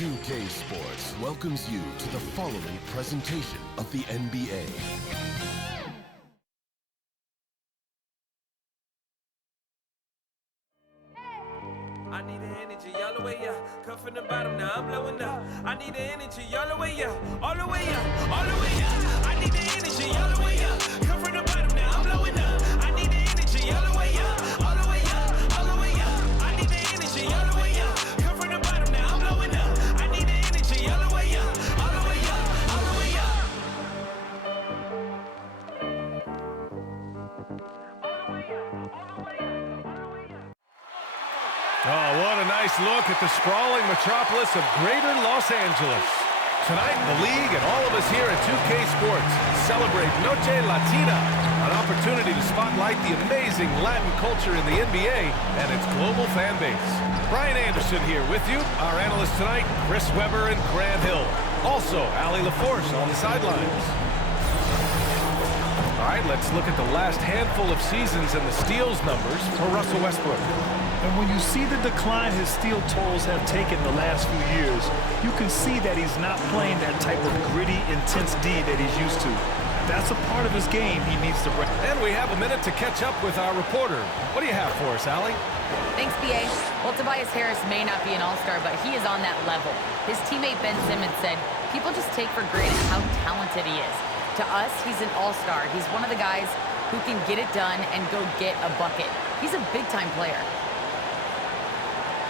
2K Sports welcomes you to the following presentation of the NBA. I need the energy all the way up. Come from the bottom, now I'm blowing up. I need the energy all the way up, all the way up, all the way up. I need the energy all the way up. Come from the bottom, now I'm blowing up. I need the energy all the way up, all the way up, all the way up. I need the energy all the way up. Come from the bottom, now I'm blowing up. I need the energy all the way up, all the way up, all the way up. Oh, what a nice look at the sprawling metropolis of greater Los Angeles. Tonight, the league and all of us here at 2K Sports celebrate Noche Latina, an opportunity to spotlight the amazing Latin culture in the NBA and its global fan base. Brian Anderson here with you, our analysts tonight, Chris Webber and Grant Hill. Also, Allie LaForce on the sidelines. All right, let's look at the last handful of seasons and the steals numbers for Russell Westbrook. And when you see the decline his steal totals have taken the last few years, you can see that he's not playing that type of gritty, intense D that he's used to. That's a part of his game he needs to bring. And we have a minute to catch up with our reporter. What do you have for us, Allie? Thanks, B.A. Well, Tobias Harris may not be an all-star, but he is on that level. His teammate Ben Simmons said, people just take for granted how talented he is. To us, he's an all-star. He's one of the guys who can get it done and go get a bucket. He's a big-time player.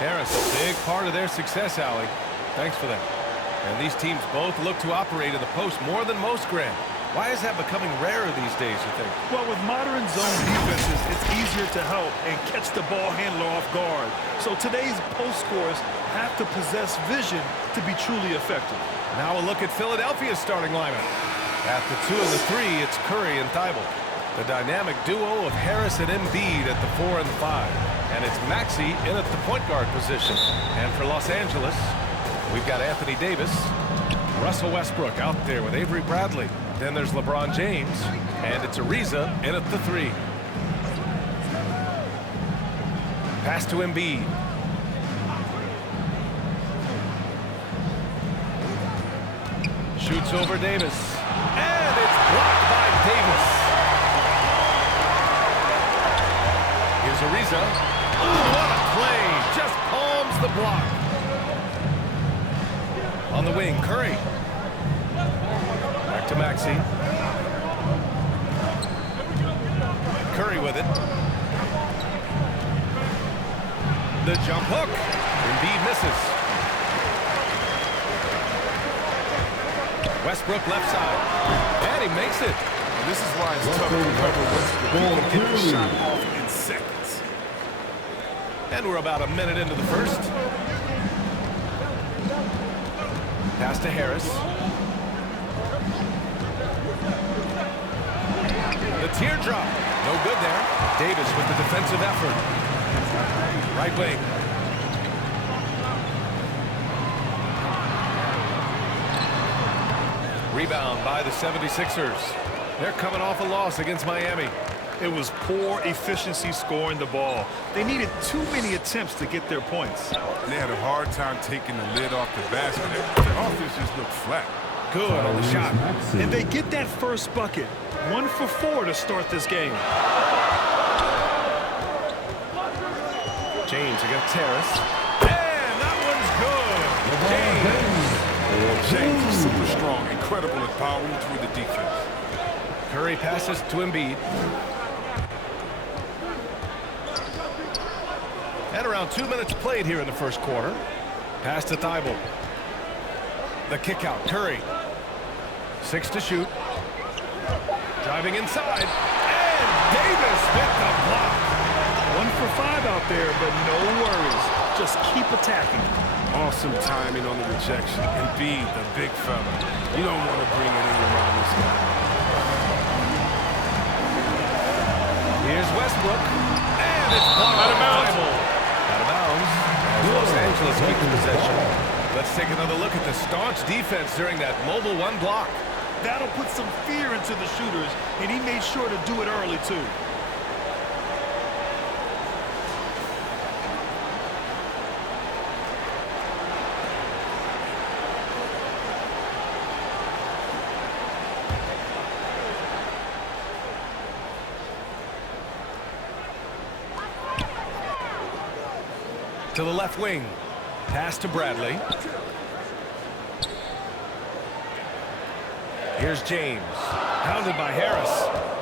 Harris, a big part of their success, Allie. Thanks for that. And these teams both look to operate in the post more than most, Grant. Why is that becoming rarer these days, you think? Well, with modern zone defenses, it's easier to help and catch the ball handler off guard. So today's post scorers have to possess vision to be truly effective. Now a look at Philadelphia's starting lineup. At the 2 and the 3, it's Curry and Thibault. The dynamic duo of Harris and Embiid at the 4 and 5. And it's Maxey in at the point guard position. And for Los Angeles, we've got Anthony Davis, Russell Westbrook out there with Avery Bradley. Then there's LeBron James, and it's Ariza in at the 3. Pass to Embiid. Shoots over Davis. And it's blocked by Davis. Here's Ariza. Ooh, what a play. Just palms the block. On the wing, Curry. Back to Maxey. Curry with it. The jump hook. Embiid misses. Westbrook left side. And he makes it. And this is why it's tough to recover Westbrook. He can get the shot off in seconds. And we're about a minute into the first. Pass to Harris. The teardrop. No good there. Davis with the defensive effort. Right wing. Rebound by the 76ers. They're coming off a loss against Miami. It was poor efficiency scoring the ball. They needed too many attempts to get their points. They had a hard time taking the lid off the basket. The offense just looked flat. Good on the shot. And they get that first bucket. 1 for 4 to start this game. James against Harris. And that one's good. James is super strong, incredible at powering through the defense. Curry passes to Embiid. And around 2 minutes played here in the first quarter. Pass to Thibault. The kick out, Curry. 6 to shoot. Driving inside. And Davis with the block. 1 for 5 out there, but no worries. Just keep attacking. Awesome timing on the rejection. Embiid, the big fella. You don't want to bring it in around this guy. Here's Westbrook. And it's blocked by Thibault. Out of bounds. As Los Angeles keeps possession. Let's take another look at the staunch defense during that mobile 1 block. That'll put some fear into the shooters, and he made sure to do it early, too. to the left wing. Pass to Bradley. Here's James. Pounded by Harris.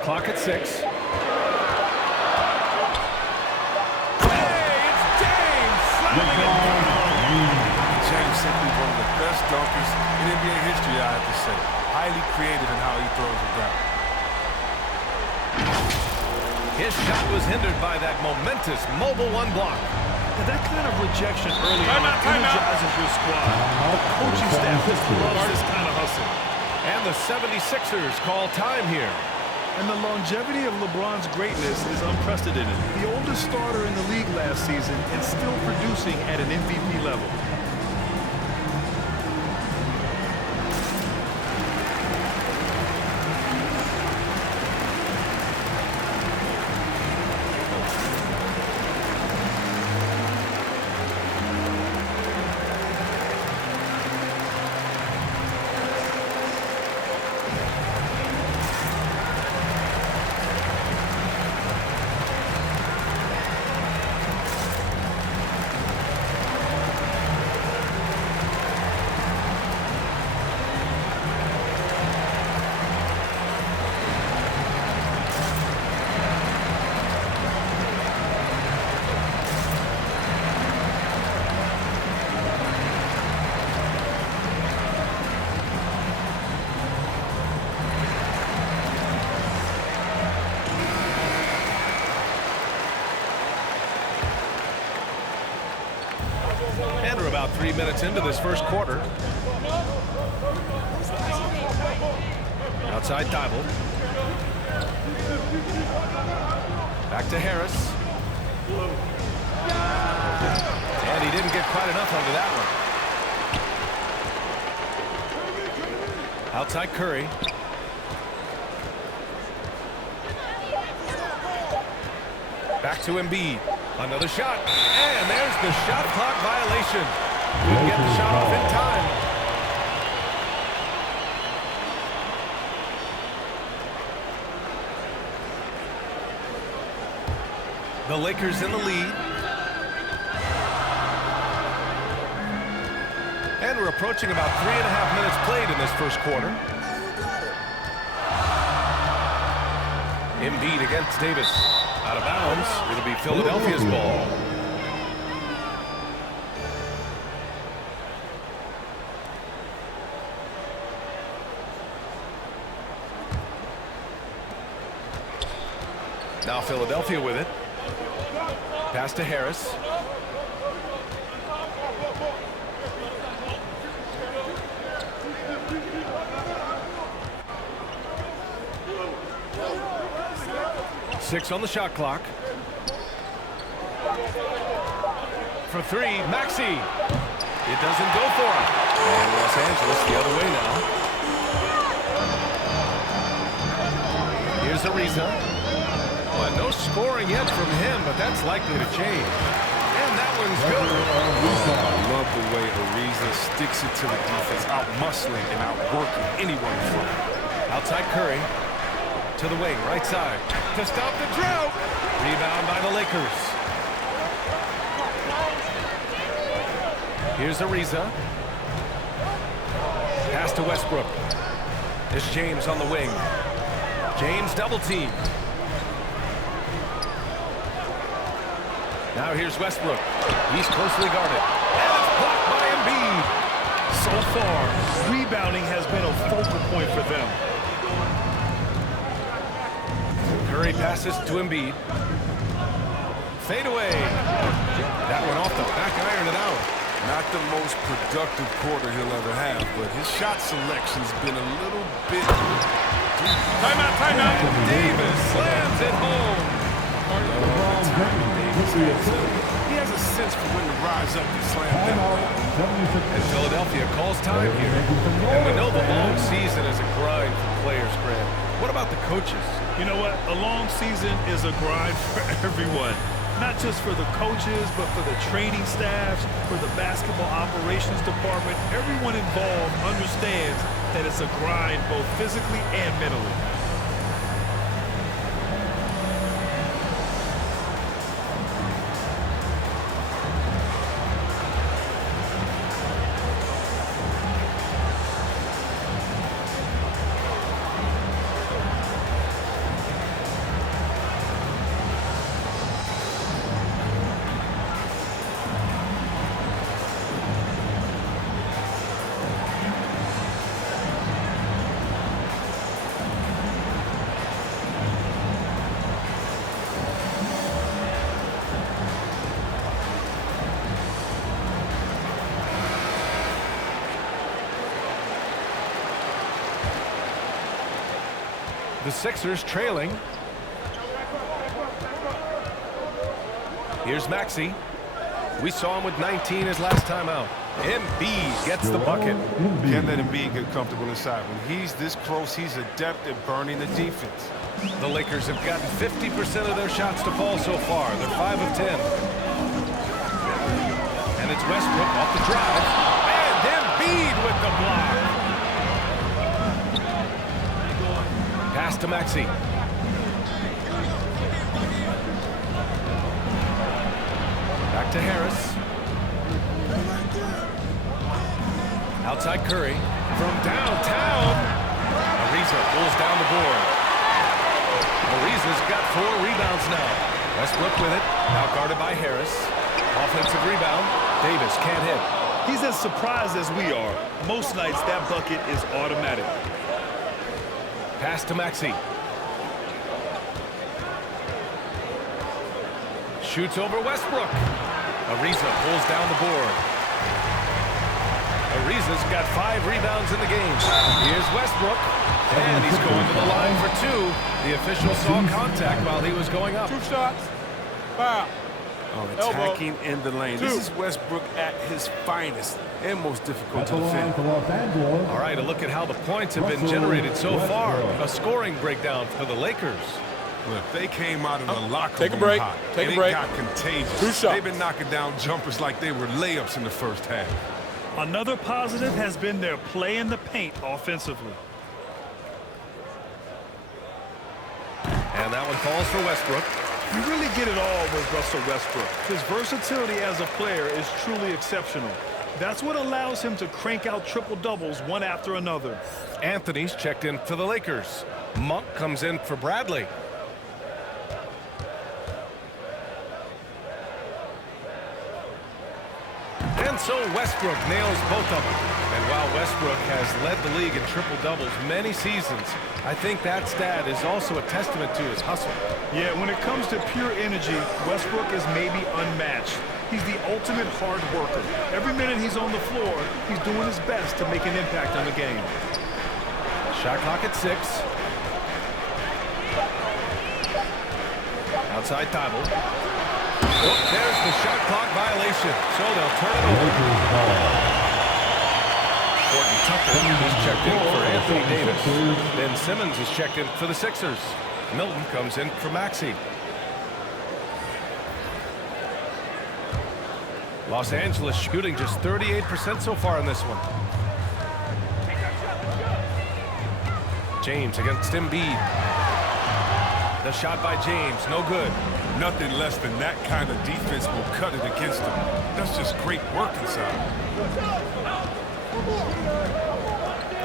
Clock at 6. Hey, it's James! Slamming it down. James simply one of the best dunkers in NBA history, I have to say. Highly creative in how he throws it down. His shot was hindered by that momentous mobile one block. And that kind of rejection early on energizes your squad. The coaching staff just loves this kind of hustle. And the 76ers call time here. And the longevity of LeBron's greatness is unprecedented. The oldest starter in the league last season and still producing at an MVP level. And we're about 3 minutes into this first quarter. Outside Thibault. Back to Harris. And he didn't get quite enough under that one. Outside Curry. Back to Embiid. Another shot. And there's the shot clock violation. Couldn't get the shot off in time. The Lakers in the lead. And we're approaching about 3.5 minutes played in this first quarter. Embiid against Davis. Out of bounds. It'll be Philadelphia's ball. Now Philadelphia with it. Pass to Harris. Six on the shot clock. For three, Maxey. It doesn't go for him. And Los Angeles the other way now. Here's Ariza. Well, no scoring yet from him, but that's likely to change. And that one's good. I love the way Ariza sticks it to the defense, out-muscling and out-working anyone in front. Outside Curry. To the wing, right side. To stop the drought. Rebound by the Lakers. Here's Ariza. Pass to Westbrook. It's James on the wing. James double team. Now here's Westbrook. He's closely guarded. And it's blocked by Embiid. So far, rebounding has been a focal point for them. Curry passes to Embiid. Fade away. That one off the back iron and out. Not the most productive quarter he'll ever have, but his shot selection's been a little bit... Timeout, timeout. Davis slams it home. He has a sense for when to rise up and slam down. And Philadelphia calls time here. And we know the long season is a grind for players, Grant. What about the coaches? You know what? A long season is a grind for everyone. Not just for the coaches, but for the training staffs, for the basketball operations department. Everyone involved understands that it's a grind both physically and mentally. The Sixers trailing. Here's Maxey. We saw him with 19 his last time out. Embiid gets the bucket. Can't let Embiid get comfortable inside. When he's this close, he's adept at burning the defense. The Lakers have gotten 50% of their shots to fall so far. They're 5 of 10. And it's Westbrook off the drive. And Embiid with the block. Pass to Maxey. Back to Harris. Outside Curry. From downtown. Ariza pulls down the board. Ariza's got 4 rebounds now. Westbrook with it. Now guarded by Harris. Offensive rebound. Davis can't hit. He's as surprised as we are. Most nights that bucket is automatic. Pass to Maxey. Shoots over Westbrook. Ariza pulls down the board. Ariza's got 5 rebounds in the game. Here's Westbrook. And he's going to the line for 2. The official saw contact while he was going up. 2 shots. Foul. Oh, attacking in the lane. This is Westbrook at his finest and most difficult to defend. All right, a look at how the points have been generated so far. A scoring breakdown for the Lakers. Look, they came out of the locker room Take a break. hot. Take a It break. got contagious. 2 shots. They've been knocking down jumpers like they were layups in the first half. Another positive has been their play in the paint offensively. And that one falls for Westbrook. You really get it all with Russell Westbrook. His versatility as a player is truly exceptional. That's what allows him to crank out triple-doubles one after another. Anthony's checked in for the Lakers. Monk comes in for Bradley. And so Westbrook nails both of them. And while Westbrook has led the league in triple-doubles many seasons, I think that stat is also a testament to his hustle. Yeah, when it comes to pure energy, Westbrook is maybe unmatched. He's the ultimate hard worker. Every minute he's on the floor, he's doing his best to make an impact on the game. Shot clock at 6. Outside Thibault. Oh, there's the shot clock violation. So they'll turn it over. Horton Tucker is checked in for Anthony Davis. Ben Simmons is checked in for the Sixers. Milton comes in for Maxey. Los Angeles shooting just 38% so far in this one. James against Embiid. The shot by James, no good. Nothing less than that kind of defense will cut it against them. That's just great work inside.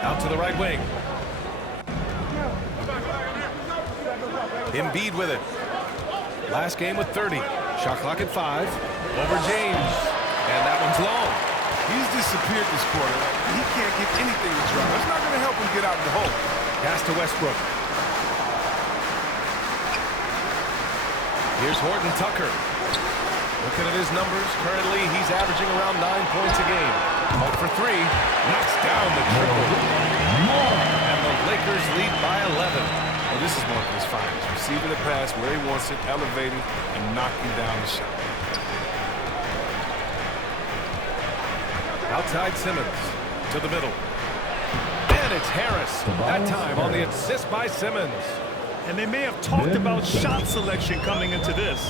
Out to the right wing. Embiid with it. Last game with 30. Shot clock at 5. Over James. And that one's long. He's disappeared this quarter. He can't get anything to drop. It's not going to help him get out of the hole. Pass to Westbrook. Here's Horton Tucker. Looking at his numbers, currently he's averaging around 9 points a game. Up for 3. Knocks down the triple. And the Lakers lead by 11. Well, this is one of his finest. Receiving the pass where he wants it, elevating, and knocking down the shot. Outside Simmons to the middle. And it's Harris. That time on the assist by Simmons. And they may have talked about shot selection coming into this.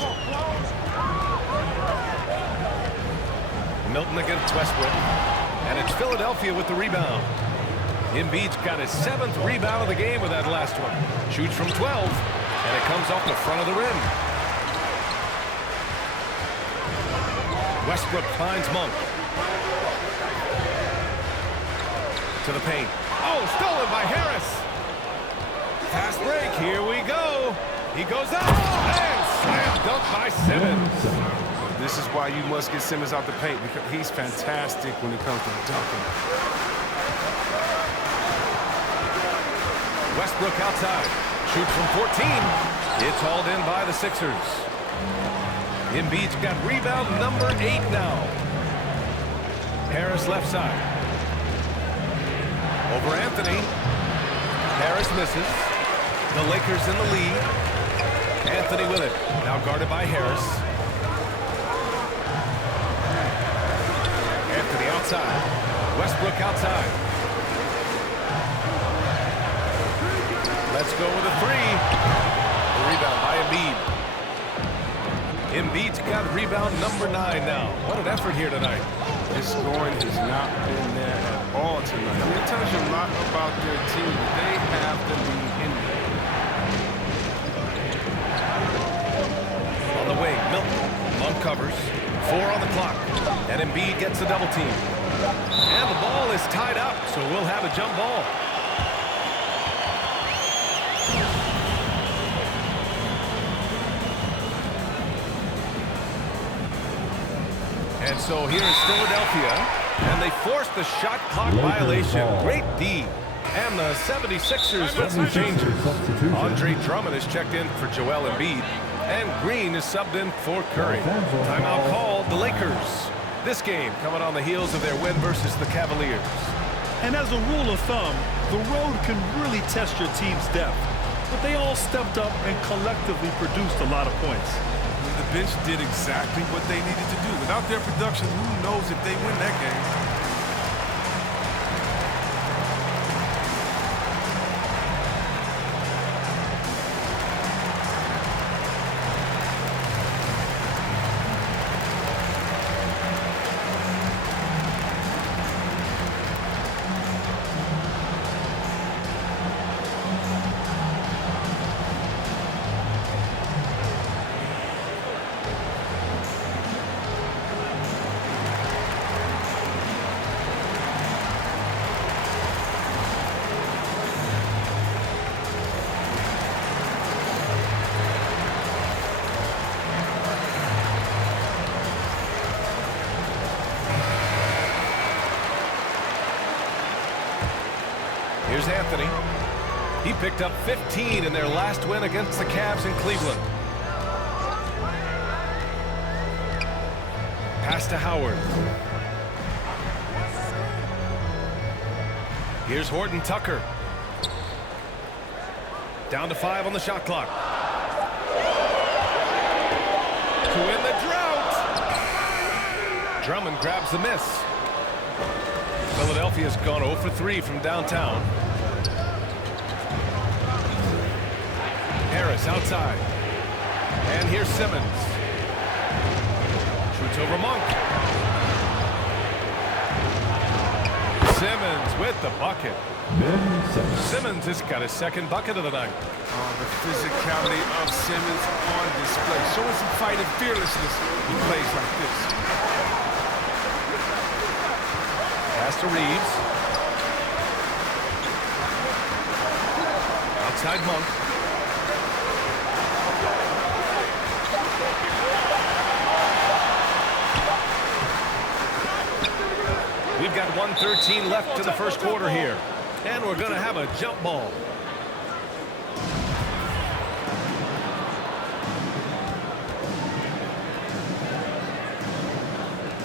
Milton against Westbrook. And it's Philadelphia with the rebound. Embiid's got his 7th rebound of the game with that last one. Shoots from 12. And it comes off the front of the rim. Westbrook finds Monk. To the paint. Oh, stolen by Harris. Fast break, here we go. He goes up and slam dunk by Simmons. This is why you must get Simmons out the paint, because he's fantastic when it comes to dunking. Westbrook outside. Shoots from 14. It's hauled in by the Sixers. Embiid's got rebound number 8 now. Harris left side. Over Anthony. Harris misses. The Lakers in the lead. Anthony with it. Now guarded by Harris. Anthony outside. Westbrook outside. Let's go with a three. The rebound by Embiid. Embiid's got rebound number 9 now. What an effort here tonight. This scoring has not been there at all tonight. I mean, it tells you a lot about their team. They have the lead in there. On the wing, Milton. Monk covers. 4 on the clock. And Embiid gets a double team. And the ball is tied up, so we'll have a jump ball. And so here is Philadelphia, and they forced the shot clock violation. Great D. And the 76ers with some changes. Andre Drummond is checked in for Joel Embiid, and Green is subbed in for Curry. Timeout called the Lakers. This game coming on the heels of their win versus the Cavaliers. And as a rule of thumb, the road can really test your team's depth. But they all stepped up and collectively produced a lot of points. The bench did exactly what they needed to do. Without their production, who knows if they win that game? Here's Anthony. He picked up 15 in their last win against the Cavs in Cleveland. Pass to Howard. Here's Horton Tucker. Down to 5 on the shot clock. To win the drought. Drummond grabs the miss. Philadelphia's gone 0 for 3 from downtown. Harris outside. And here's Simmons. Shoots over Monk. Simmons with the bucket. Simmons has got his second bucket of the night. The physicality of Simmons on display. Showing some fight and fearlessness in plays like this. Pass to Reeves. Outside Monk. We've got 1:13 left in the first quarter here. And we're going to have a jump ball.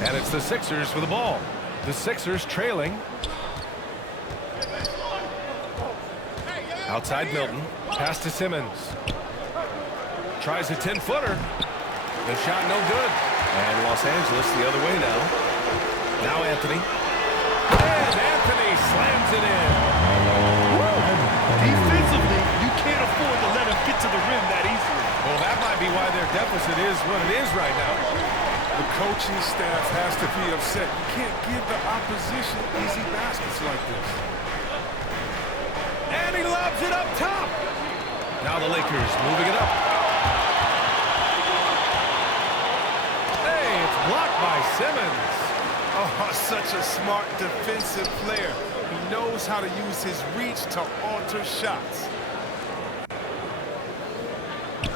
And it's the Sixers for the ball. The Sixers trailing. Outside Milton. Pass to Simmons. Tries a 10-footer. The shot no good. And Los Angeles the other way now. Now Anthony. And Anthony slams it in. Defensively, you can't afford to let him get to the rim that easily. Well, that might be why their deficit is what it is right now. The coaching staff has to be upset. You can't give the opposition easy baskets like this. And he lobs it up top. Now the Lakers moving it up. Hey, it's blocked by Simmons. Oh, such a smart defensive player. He knows how to use his reach to alter shots.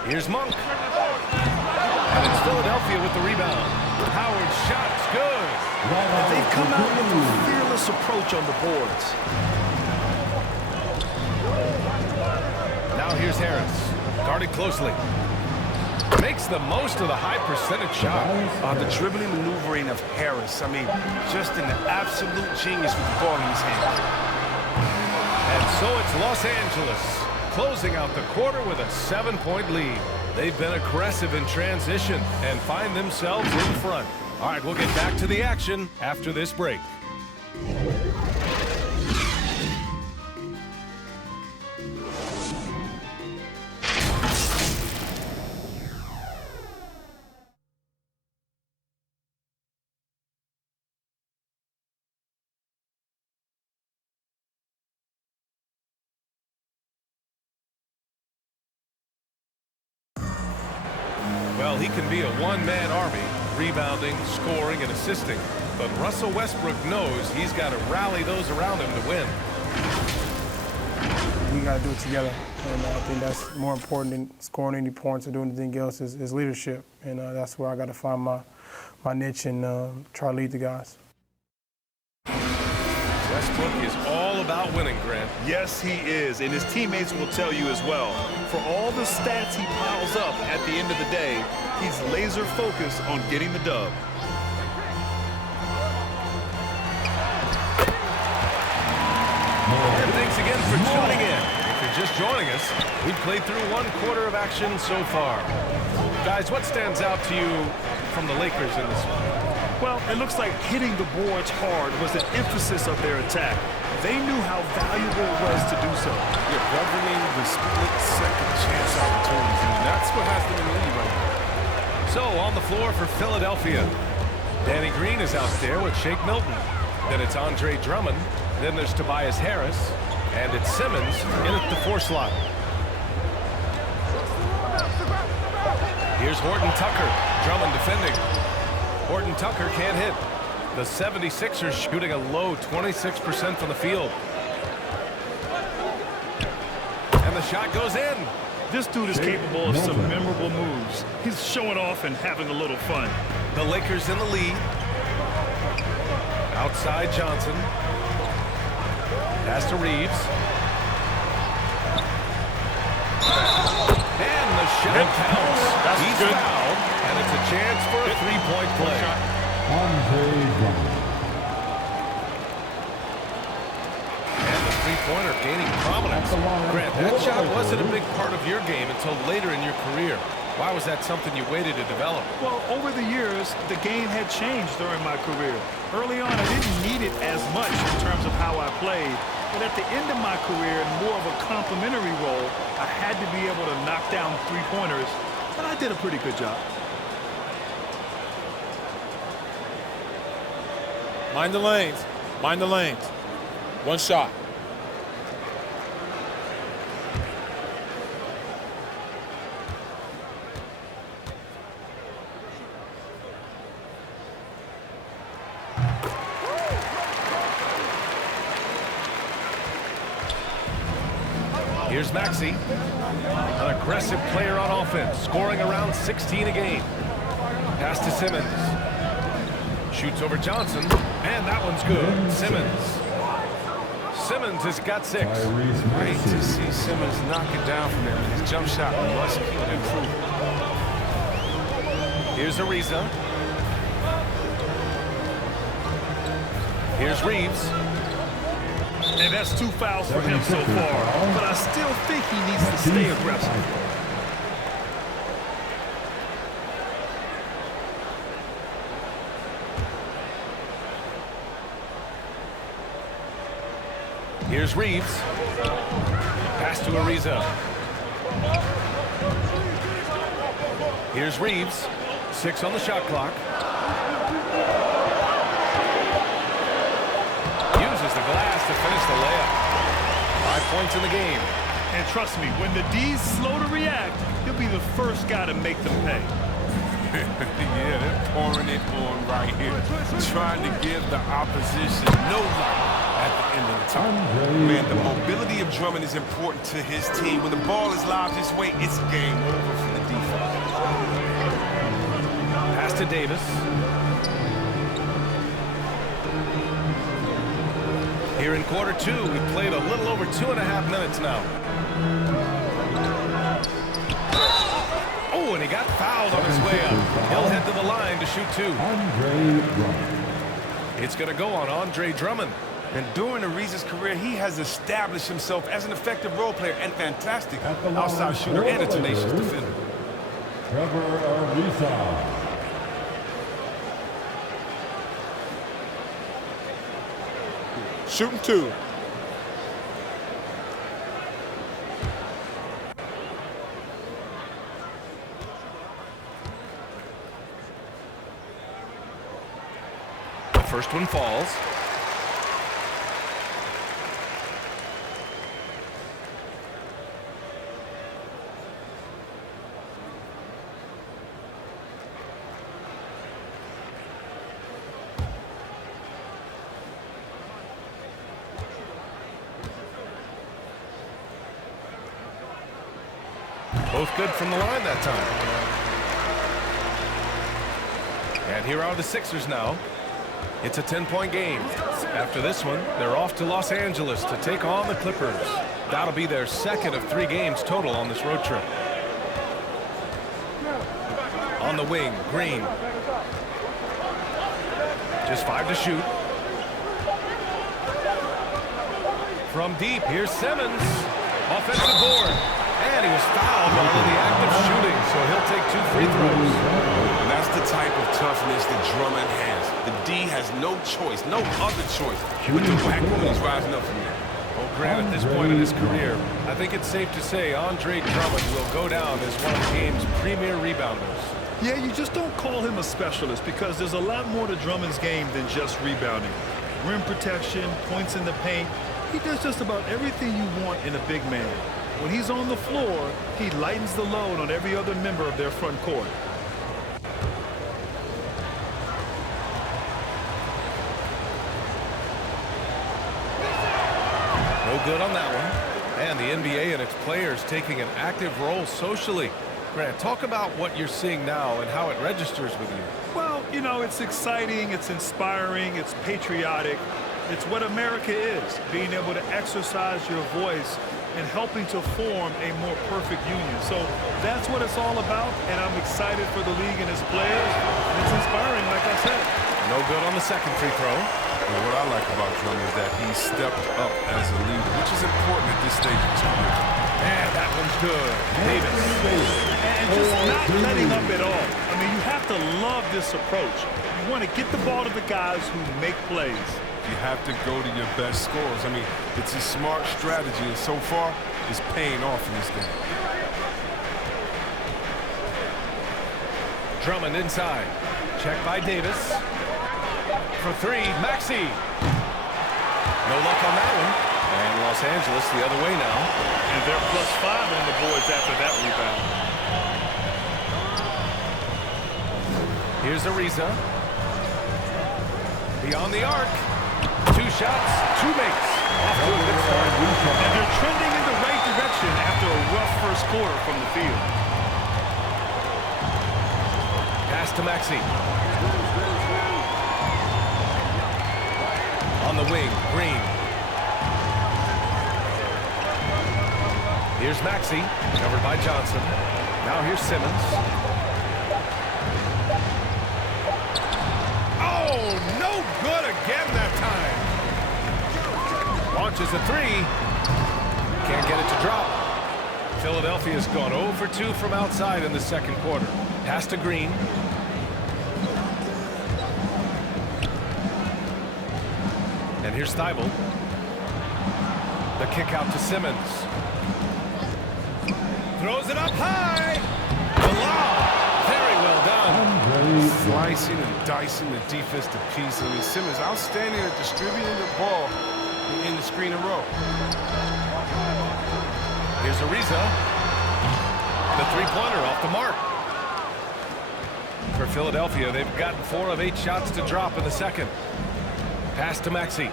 Here's Monk. And it's Philadelphia with the rebound. Howard's shot's good. And they've come out with a fearless approach on the boards. Now here's Harris. Guarded closely. Makes the most of the high percentage shot. The dribbling maneuvering of Harris. I mean, just an absolute genius with the ball in his hands. And so it's Los Angeles. closing out the quarter with a 7-point lead. They've been aggressive in transition and find themselves in front. All right, we'll get back to the action after this break. Well, he can be a one-man army, rebounding, scoring, and assisting. But Russell Westbrook knows he's got to rally those around him to win. We got to do it together. And I think that's more important than scoring any points or doing anything else is leadership. And that's where I got to find my niche and try to lead the guys. Westbrook is all about winning, Grant. Yes, he is, and his teammates will tell you as well. For all the stats he piles up at the end of the day, he's laser focused on getting the dub. And thanks again for tuning in. If you're just joining us, we've played through one quarter of action so far. Guys, what stands out to you from the Lakers in this one? Well, it looks like hitting the boards hard was the emphasis of their attack. They knew how valuable it was to do so. You're governing the split-second chance opportunities, and that's what has them in the lead right now. So, on the floor for Philadelphia, Danny Green is out there with Shake Milton. Then it's Andre Drummond. Then there's Tobias Harris. And it's Simmons in at the 4 slot. Here's Horton Tucker. Drummond defending. Horton Tucker can't hit. The 76ers shooting a low 26% from the field. And the shot goes in. This dude is capable of some memorable moves. He's showing off and having a little fun. The Lakers in the lead. Outside Johnson. Pass to Reeves. And the shot counts. He's good. fouled, and it's a chance for a 3-point play. And the three-pointer gaining prominence. Grant, that shot wasn't a big part of your game until later in your career. Why was that something you waited to develop? Well, over the years, the game had changed during my career. Early on, I didn't need it as much in terms of how I played. But at the end of my career, in more of a complementary role, I had to be able to knock down three-pointers, and I did a pretty good job. Mind the lanes. Mind the lanes. One shot. Here's Maxey, an aggressive player on offense, scoring around 16 a game. Pass to Simmons. Shoots over Johnson, and that one's good. Simmons has got 6. Great to see Simmons knock it down from him. His jump shot must keep improving. Here's Ariza. Here's Reeves. And that's 2 fouls for him so far. But I still think he needs to stay aggressive. Here's Reeves. Pass to Ariza. Here's Reeves. 6 on the shot clock. Uses the glass to finish the layup. 5 points in the game. And trust me, when the D's slow to react, he'll be the first guy to make them pay. Yeah, they're pouring it on right here. Trying to give the opposition no light at the end of the time. Man, the mobility of Drummond is important to his team. When the ball is lobbed this way, it's game over for the defense. Pass to Davis. Here in quarter 2, we've played a little over 2.5 minutes now. Oh, and he got fouled on his way up. He'll head to the line to shoot 2. It's going to go on Andre Drummond. And during Ariza's career, he has established himself as an effective role player and fantastic outside shooter and a tenacious defender. Shooting 2. The first one falls. Both good from the line that time. And here are the Sixers now. It's a 10-point game. After this one, they're off to Los Angeles to take on the Clippers. That'll be their second of 3 games total on this road trip. On the wing, Green. Just 5 to shoot. From deep, here's Simmons. Offensive board. And he was fouled while in the act of shooting, so he'll take 2 free throws. And that's the type of toughness that Drummond has. The D has no choice, no other choice, but to whack when he's rising up from there. Well, Grant, at this point in his career, I think it's safe to say Andre Drummond will go down as one of the game's premier rebounders. Yeah, you just don't call him a specialist because there's a lot more to Drummond's game than just rebounding. Rim protection, points in the paint. He does just about everything you want in a big man. When he's on the floor, he lightens the load on every other member of their front court. No good on that one. And the NBA and its players taking an active role socially. Grant, talk about what you're seeing now and how it registers with you. Well, you know, it's exciting, it's inspiring, it's patriotic. It's what America is, being able to exercise your voice and helping to form a more perfect union. So that's what it's all about, and I'm excited for the league and its players. And it's inspiring, like I said. No good on the second free throw. And what I like about Drummond is that he stepped up as a leader, which is important at this stage of his career. And that one's good. Davis. And just not letting up at all. I mean, you have to love this approach. You want to get the ball to the guys who make plays. You have to go to your best scorers. I mean, it's a smart strategy, and so far, it's paying off in this game. Drummond inside. Check by Davis. For 3, Maxey. No luck on that one. And Los Angeles the other way now. And they're +5 on the boards after that rebound. Here's Ariza. Beyond the arc. 2 shots, 2 makes. Off to a good start. And they're trending in the right direction after a rough first quarter from the field. Pass to Maxey. On the wing, Green. Here's Maxey, covered by Johnson. Now here's Simmons. Oh, no good again that time. Launches a 3. Can't get it to drop. Philadelphia's gone 0 for 2 from outside in the second quarter. Pass to Green. And here's Thibault. The kick out to Simmons. Throws it up high. The lob. Very well done. Slicing and dicing the defense to pieces. I mean, Simmons outstanding at distributing the ball in the screen and roll. Here's Ariza. The 3-pointer off the mark. For Philadelphia, they've gotten 4 of 8 shots to drop in the second. Pass to Maxey.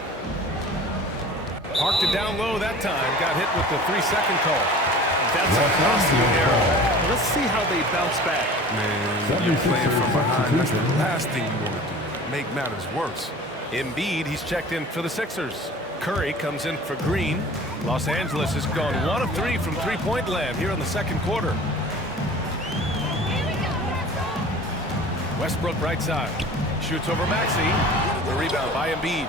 Parked it down low that time. Got hit with the 3-second call. That's a costly error. Let's see how they bounce back. Man, when you're playing from behind, that's the last thing you want to do. Make matters worse. Embiid, he's checked in for the Sixers. Curry comes in for Green. Los Angeles has gone 1 of 3 from 3-point land here in the second quarter. Westbrook right side. Shoots over Maxey. The rebound by Embiid.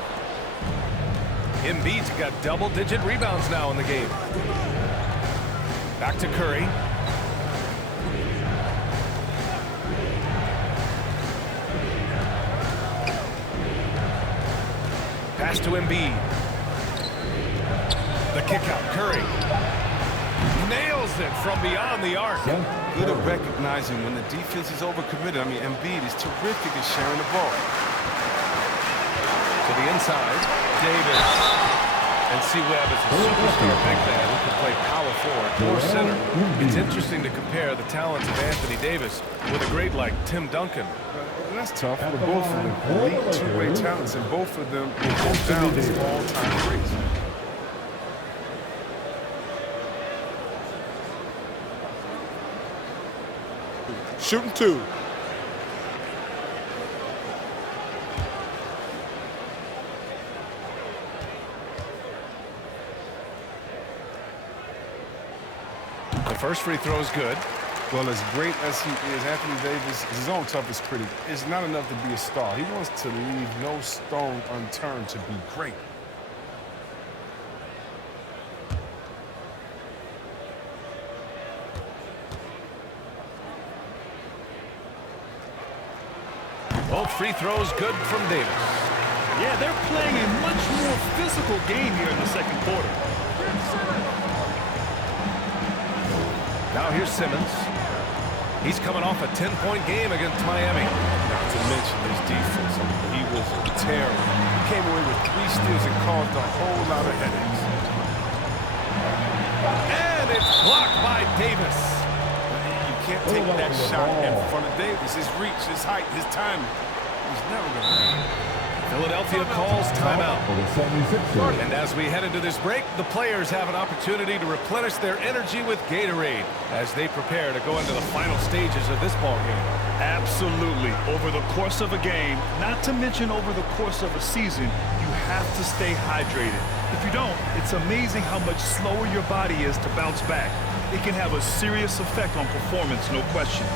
Embiid's got double-digit rebounds now in the game. Back to Curry. Pass to Embiid. The kick out, Curry. Nails it from beyond the arc. Good at recognizing when the defense is overcommitted. I mean, Embiid is terrific at sharing the ball. To the inside, Davis. And C. Webb is a superstar big man who can play power forward or center. It's interesting to compare the talents of Anthony Davis with a great like Tim Duncan. That's tough. They're both of them elite two-way talents, and both of them will go down as all-time greats. Shooting 2. The first free throw is good. Well, as great as he is, Anthony Davis is his own toughest critic. It's not enough to be a star. He wants to leave no stone unturned to be great. Both free throws good from Davis. Yeah, they're playing a much more physical game here in the second quarter. Now here's Simmons. He's coming off a 10-point game against Miami. Not to mention his defense. He was terrible. He came away with 3 steals and caused a whole lot of headaches. And it's blocked by Davis. You can't take that shot in front of Davis. His reach, his height, his timing. He's never going to Philadelphia calls timeout. And as we head into this break, the players have an opportunity to replenish their energy with Gatorade as they prepare to go into the final stages of this ball game. Absolutely. Over the course of a game, not to mention over the course of a season, you have to stay hydrated. If you don't, it's amazing how much slower your body is to bounce back. It can have a serious effect on performance, no question.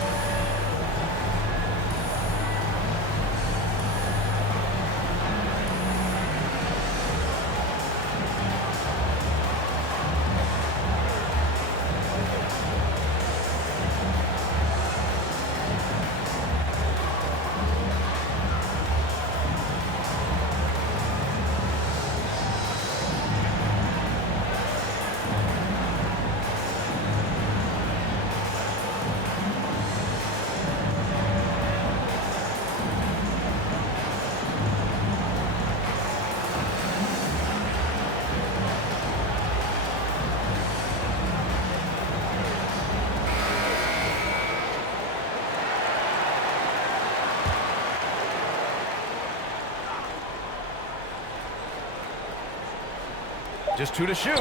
Just 2 to shoot.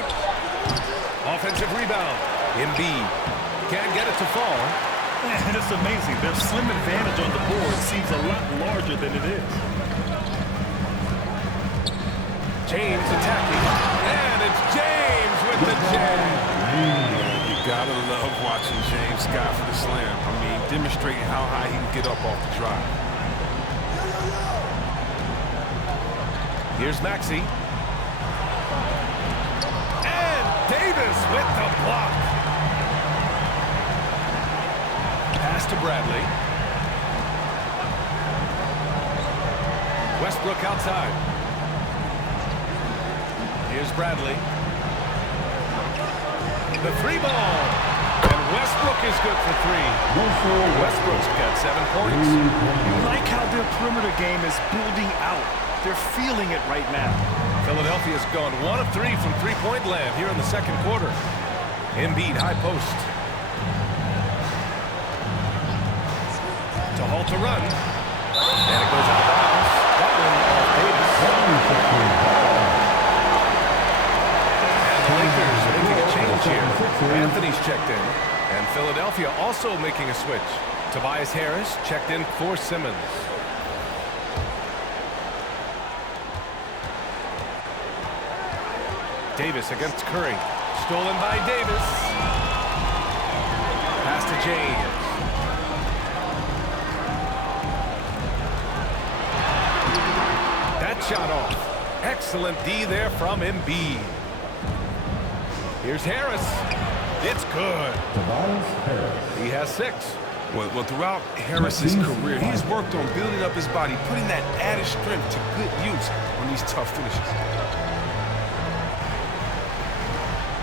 Offensive rebound. Embiid can't get it to fall. And it's amazing. Their slim advantage on the board seems a lot larger than it is. James attacking. And it's James with the jam. You gotta love watching James Scott for the slam. I mean, demonstrating how high he can get up off the drive. Here's Maxey. Davis with the block. Pass to Bradley. Westbrook outside. Here's Bradley. The 3 ball. And Westbrook is good for 3. Westbrook's got 7 points. You like how their perimeter game is building out. They're feeling it right now. Philadelphia's gone 1 of 3 from three-point land here in the second quarter. Embiid high post. To halt the run. And it goes out of bounds. That one off Davis. And the Lakers are making a change here. Anthony's checked in. And Philadelphia also making a switch. Tobias Harris checked in for Simmons. Davis against Curry. Stolen by Davis. Pass to James. That shot off. Excellent D there from Embiid. Here's Harris. It's good. He has 6. Well, throughout Harris's career, he's worked on building up his body, putting that added strength to good use on these tough finishes.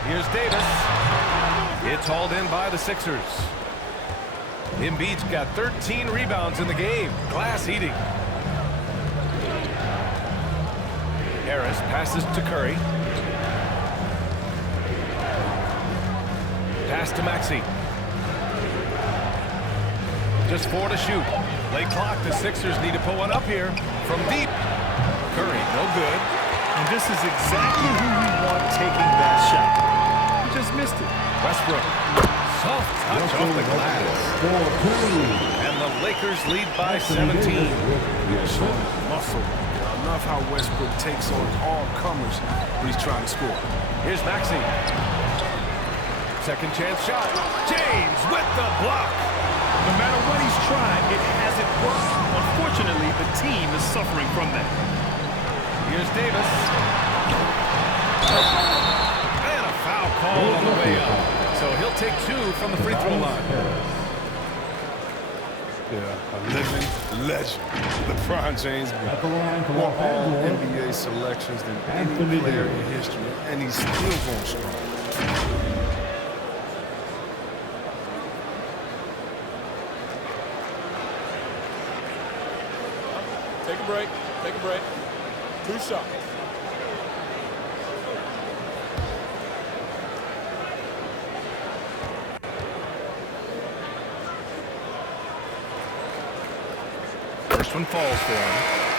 Here's Davis. It's hauled in by the Sixers. Embiid's got 13 rebounds in the game. Glass eating. Harris passes to Curry. Pass to Maxey. Just 4 to shoot. Late clock. The Sixers need to put one up here from deep. Curry, no good. And this is exactly who you want taking that shot. He just missed it. Westbrook. Soft touch off the glass. And the Lakers lead by 17. Muscle. I love how Westbrook takes on all comers when he's trying to score. Here's Maxey. Second chance shot. James with the block. No matter what he's tried, it hasn't worked. Unfortunately, the team is suffering from that. Here's Davis. And a foul call on the way up. So he'll take 2 from the free throw line. Yeah, a living legend. LeBron James won all NBA selections than any player in history, and he's still going strong. Take a break. Take a break. 2 shots. First one falls for him.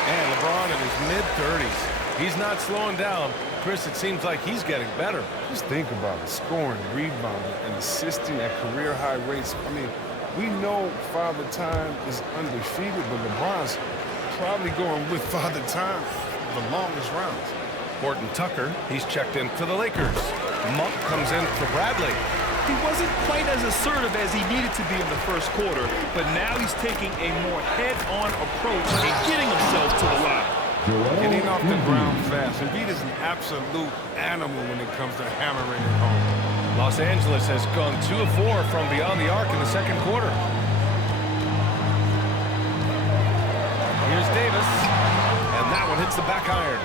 And LeBron in his mid-30s. He's not slowing down. Chris, it seems like he's getting better. Just think about it. Scoring, rebounding, and assisting at career-high rates. I mean, we know Father Time is undefeated, but LeBron's probably going with Father Time the longest rounds. Horton Tucker, he's checked in for the Lakers. Monk comes in for Bradley. He wasn't quite as assertive as he needed to be in the first quarter, but now he's taking a more head-on approach and getting himself to the line. Getting off the ground fast. Embiid is an absolute animal when it comes to hammering it home. Los Angeles has gone 2 of 4 from beyond the arc in the second quarter. Here's Davis, and that one hits the back iron.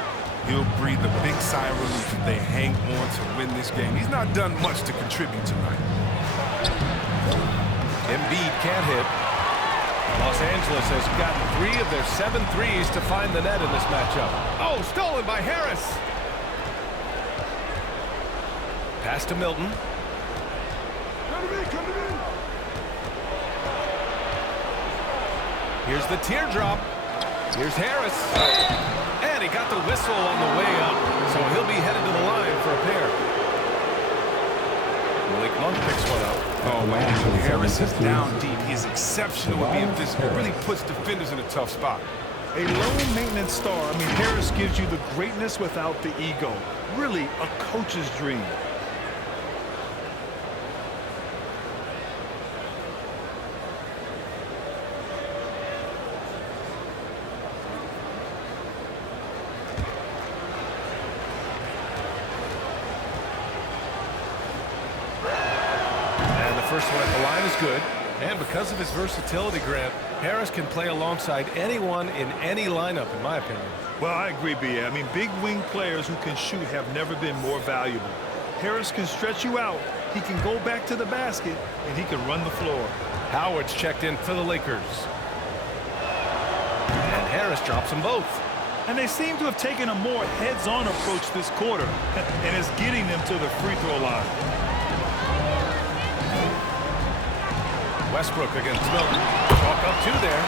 He'll breathe a big sigh of relief if they hang on to win this game. He's not done much to contribute tonight. Embiid can't hit. Los Angeles has gotten 3 of their 7 threes to find the net in this matchup. Oh, stolen by Harris. Pass to Milton. Here's the teardrop. Here's Harris. And he got the whistle on the way up, so he'll be headed to the line for a pair. Malik Monk picks one up. Oh, man. Harris is down deep. He is exceptional at being physical. Really puts defenders in a tough spot. A low-maintenance star. I mean, Harris gives you the greatness without the ego. Really a coach's dream. First one at the line is good, and because of his versatility, Grant, Harris can play alongside anyone in any lineup, in my opinion. Well, I agree, B.A. I mean, big wing players who can shoot have never been more valuable. Harris can stretch you out, he can go back to the basket, and he can run the floor. Howard's checked in for the Lakers. And Harris drops them both. And they seem to have taken a more heads-on approach this quarter, and it's getting them to the free throw line. Westbrook against Milton. Walk up 2 there.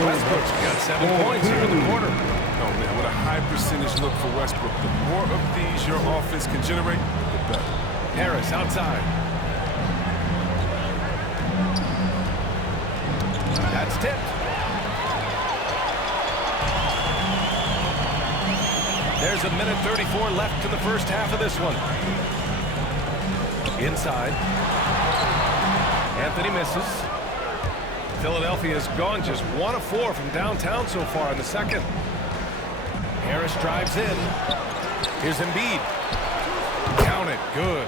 Westbrook's got 7 points here in the quarter. Oh, man, what a high percentage look for Westbrook. The more of these your offense can generate, the better. Harris outside. That's tipped. There's a minute 34 left in the first half of this one. Inside. Anthony misses. Philadelphia's gone just 1 of 4 from downtown so far in the second. Harris drives in. Here's Embiid. Count it. Good.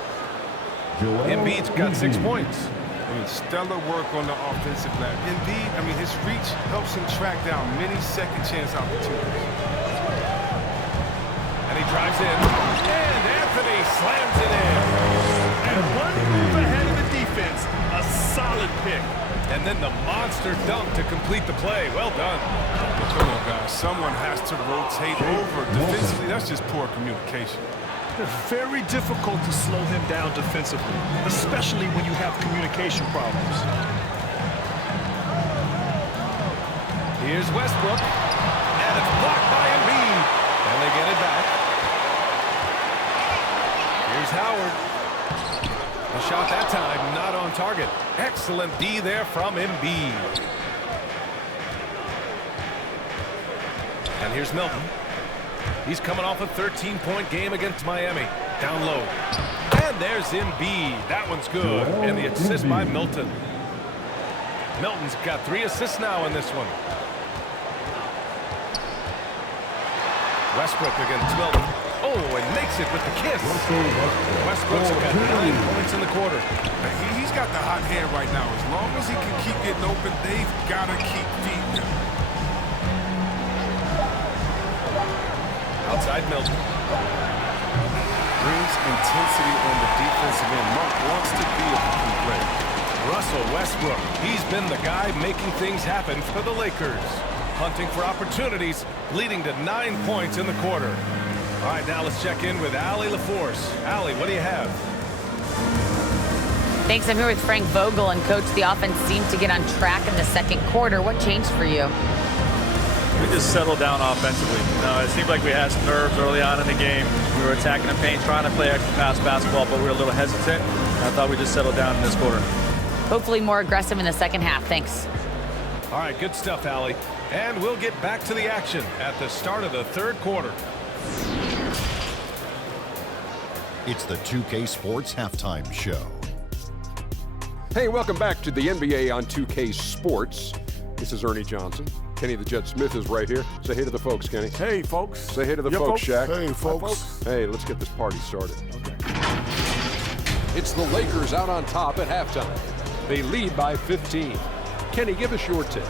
Embiid's got 6 points. I mean, stellar work on the offensive glass. Embiid, I mean, his reach helps him track down many second chance opportunities. And he drives in. And Anthony slams it in. And one move ahead of the defense. A solid pick. And then the monster dunk to complete the play. Well done. Well, come on, guys. Someone has to rotate over. Defensively, that's just poor communication. It's very difficult to slow him down defensively, especially when you have communication problems. Here's Westbrook. And it's blocked by Embiid. And they get it back. Here's Howard. A shot that time, not on target. Excellent D there from Embiid. And here's Milton. He's coming off a 13-point game against Miami. Down low. And there's Embiid. That one's good. And the assist by Milton. Milton's got 3 assists now in this one. Westbrook against Milton. Oh, and makes it with the kiss. Westbrook's got 9 points in the quarter. He's got the hot hand right now. As long as he can keep getting open, they've got to keep feeding him. Outside Milton. Brings intensity on the defensive end. Mark wants to be a complete player. Russell Westbrook. He's been the guy making things happen for the Lakers. Hunting for opportunities, leading to 9 points in the quarter. All right, now let's check in with Allie LaForce. Allie, what do you have? Thanks. I'm here with Frank Vogel. And, Coach, the offense seemed to get on track in the second quarter. What changed for you? We just settled down offensively. It seemed like we had some nerves early on in the game. We were attacking the paint, trying to play extra pass basketball, but we were a little hesitant. I thought we just settled down in this quarter. Hopefully more aggressive in the second half. Thanks. All right, good stuff, Allie. And we'll get back to the action at the start of the third quarter. It's the 2K Sports Halftime Show. Hey, welcome back to the NBA on 2K Sports. This is Ernie Johnson. Kenny the Jet Smith is right here. Say hey to the folks, Kenny. Hey, folks. Say hey to the folks, Shaq. Hey, folks. Hey, let's get this party started. Okay. It's the Lakers out on top at halftime. They lead by 15. Kenny, give us your take.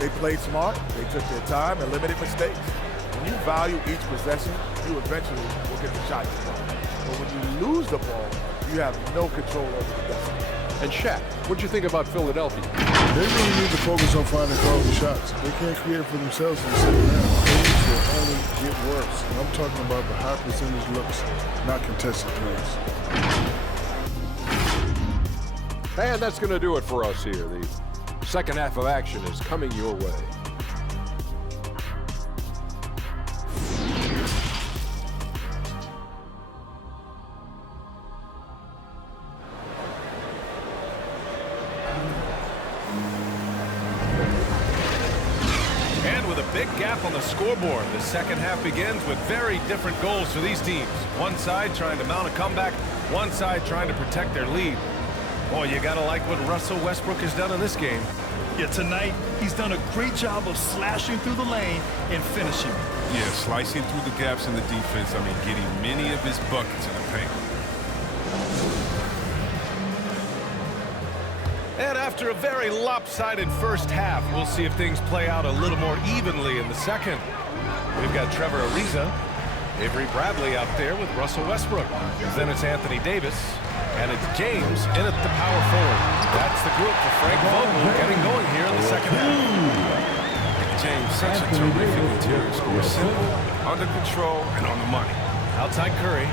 They played smart. They took their time and limited mistakes. When you value each possession, you eventually will get the shot you want. But when you lose the ball, you have no control over the destiny. And Shaq, what'd you think about Philadelphia? They really need to focus on finding quality shots. They can't create for themselves in the second half. Things will only get worse. And I'm talking about the high percentage looks, not contested threes. And that's going to do it for us here. The second half of action is coming your way. Big gap on the scoreboard. The second half begins with very different goals for these teams. One side trying to mount a comeback, one side trying to protect their lead. Boy, you gotta like what Russell Westbrook has done in this game. Yeah, tonight, he's done a great job of slashing through the lane and finishing. Yeah, slicing through the gaps in the defense. I mean, getting many of his buckets in the paint. And after a very lopsided first half, we'll see if things play out a little more evenly in the second. We've got Trevor Ariza, Avery Bradley out there with Russell Westbrook. Then it's Anthony Davis, and it's James in at the power forward. That's the group for Frank Vogel getting going here in the second half. James, such a terrific interior scorer. Simple, under control, and on the money. Outside Curry.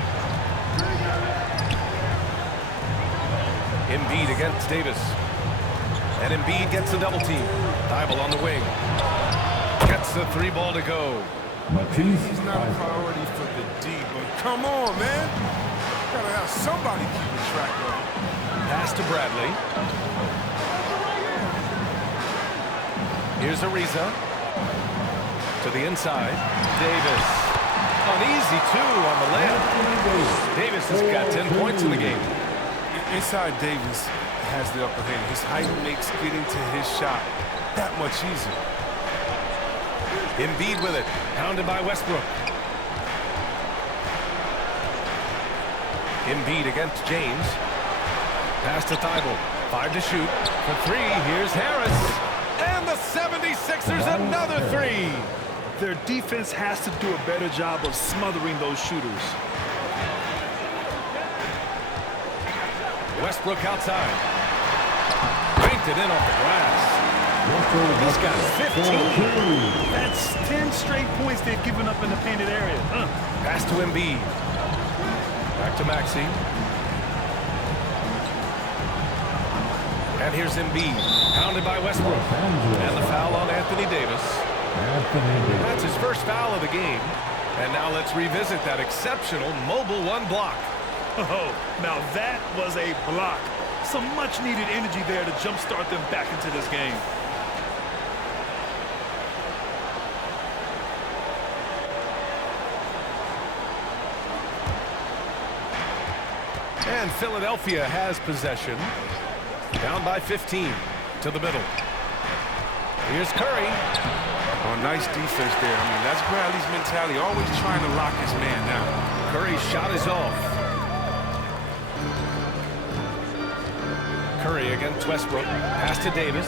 Embiid against Davis. And Embiid gets the double team. Thibault on the wing. Gets the 3 ball to go. He's not a priority for the D, but come on, man. Gotta have somebody keeping track of it. Pass to Bradley. Here's Ariza. To the inside. Davis. An easy 2 on the layup. Davis has got 10 points in the game. Inside Davis has the upper hand. His height makes getting to his shot that much easier. Embiid with it. Pounded by Westbrook. Embiid against James. Pass to Thibault. 5 to shoot. For 3, here's Harris. And the 76ers another 3. Their defense has to do a better job of smothering those shooters. Westbrook outside. Banked it in off the glass. He's got 15. That's 10 straight points they've given up in the painted area. Pass to Embiid. Back to Maxey. And here's Embiid. Pounded by Westbrook. And the foul on Anthony Davis. That's his first foul of the game. And now let's revisit that exceptional mobile 1 block. Oh, now that was a block. Some much-needed energy there to jumpstart them back into this game. And Philadelphia has possession. Down by 15 to the middle. Here's Curry. Oh, nice defense there. I mean, that's Bradley's mentality, always trying to lock his man down. Curry's shot is off. Curry against Westbrook. Pass to Davis.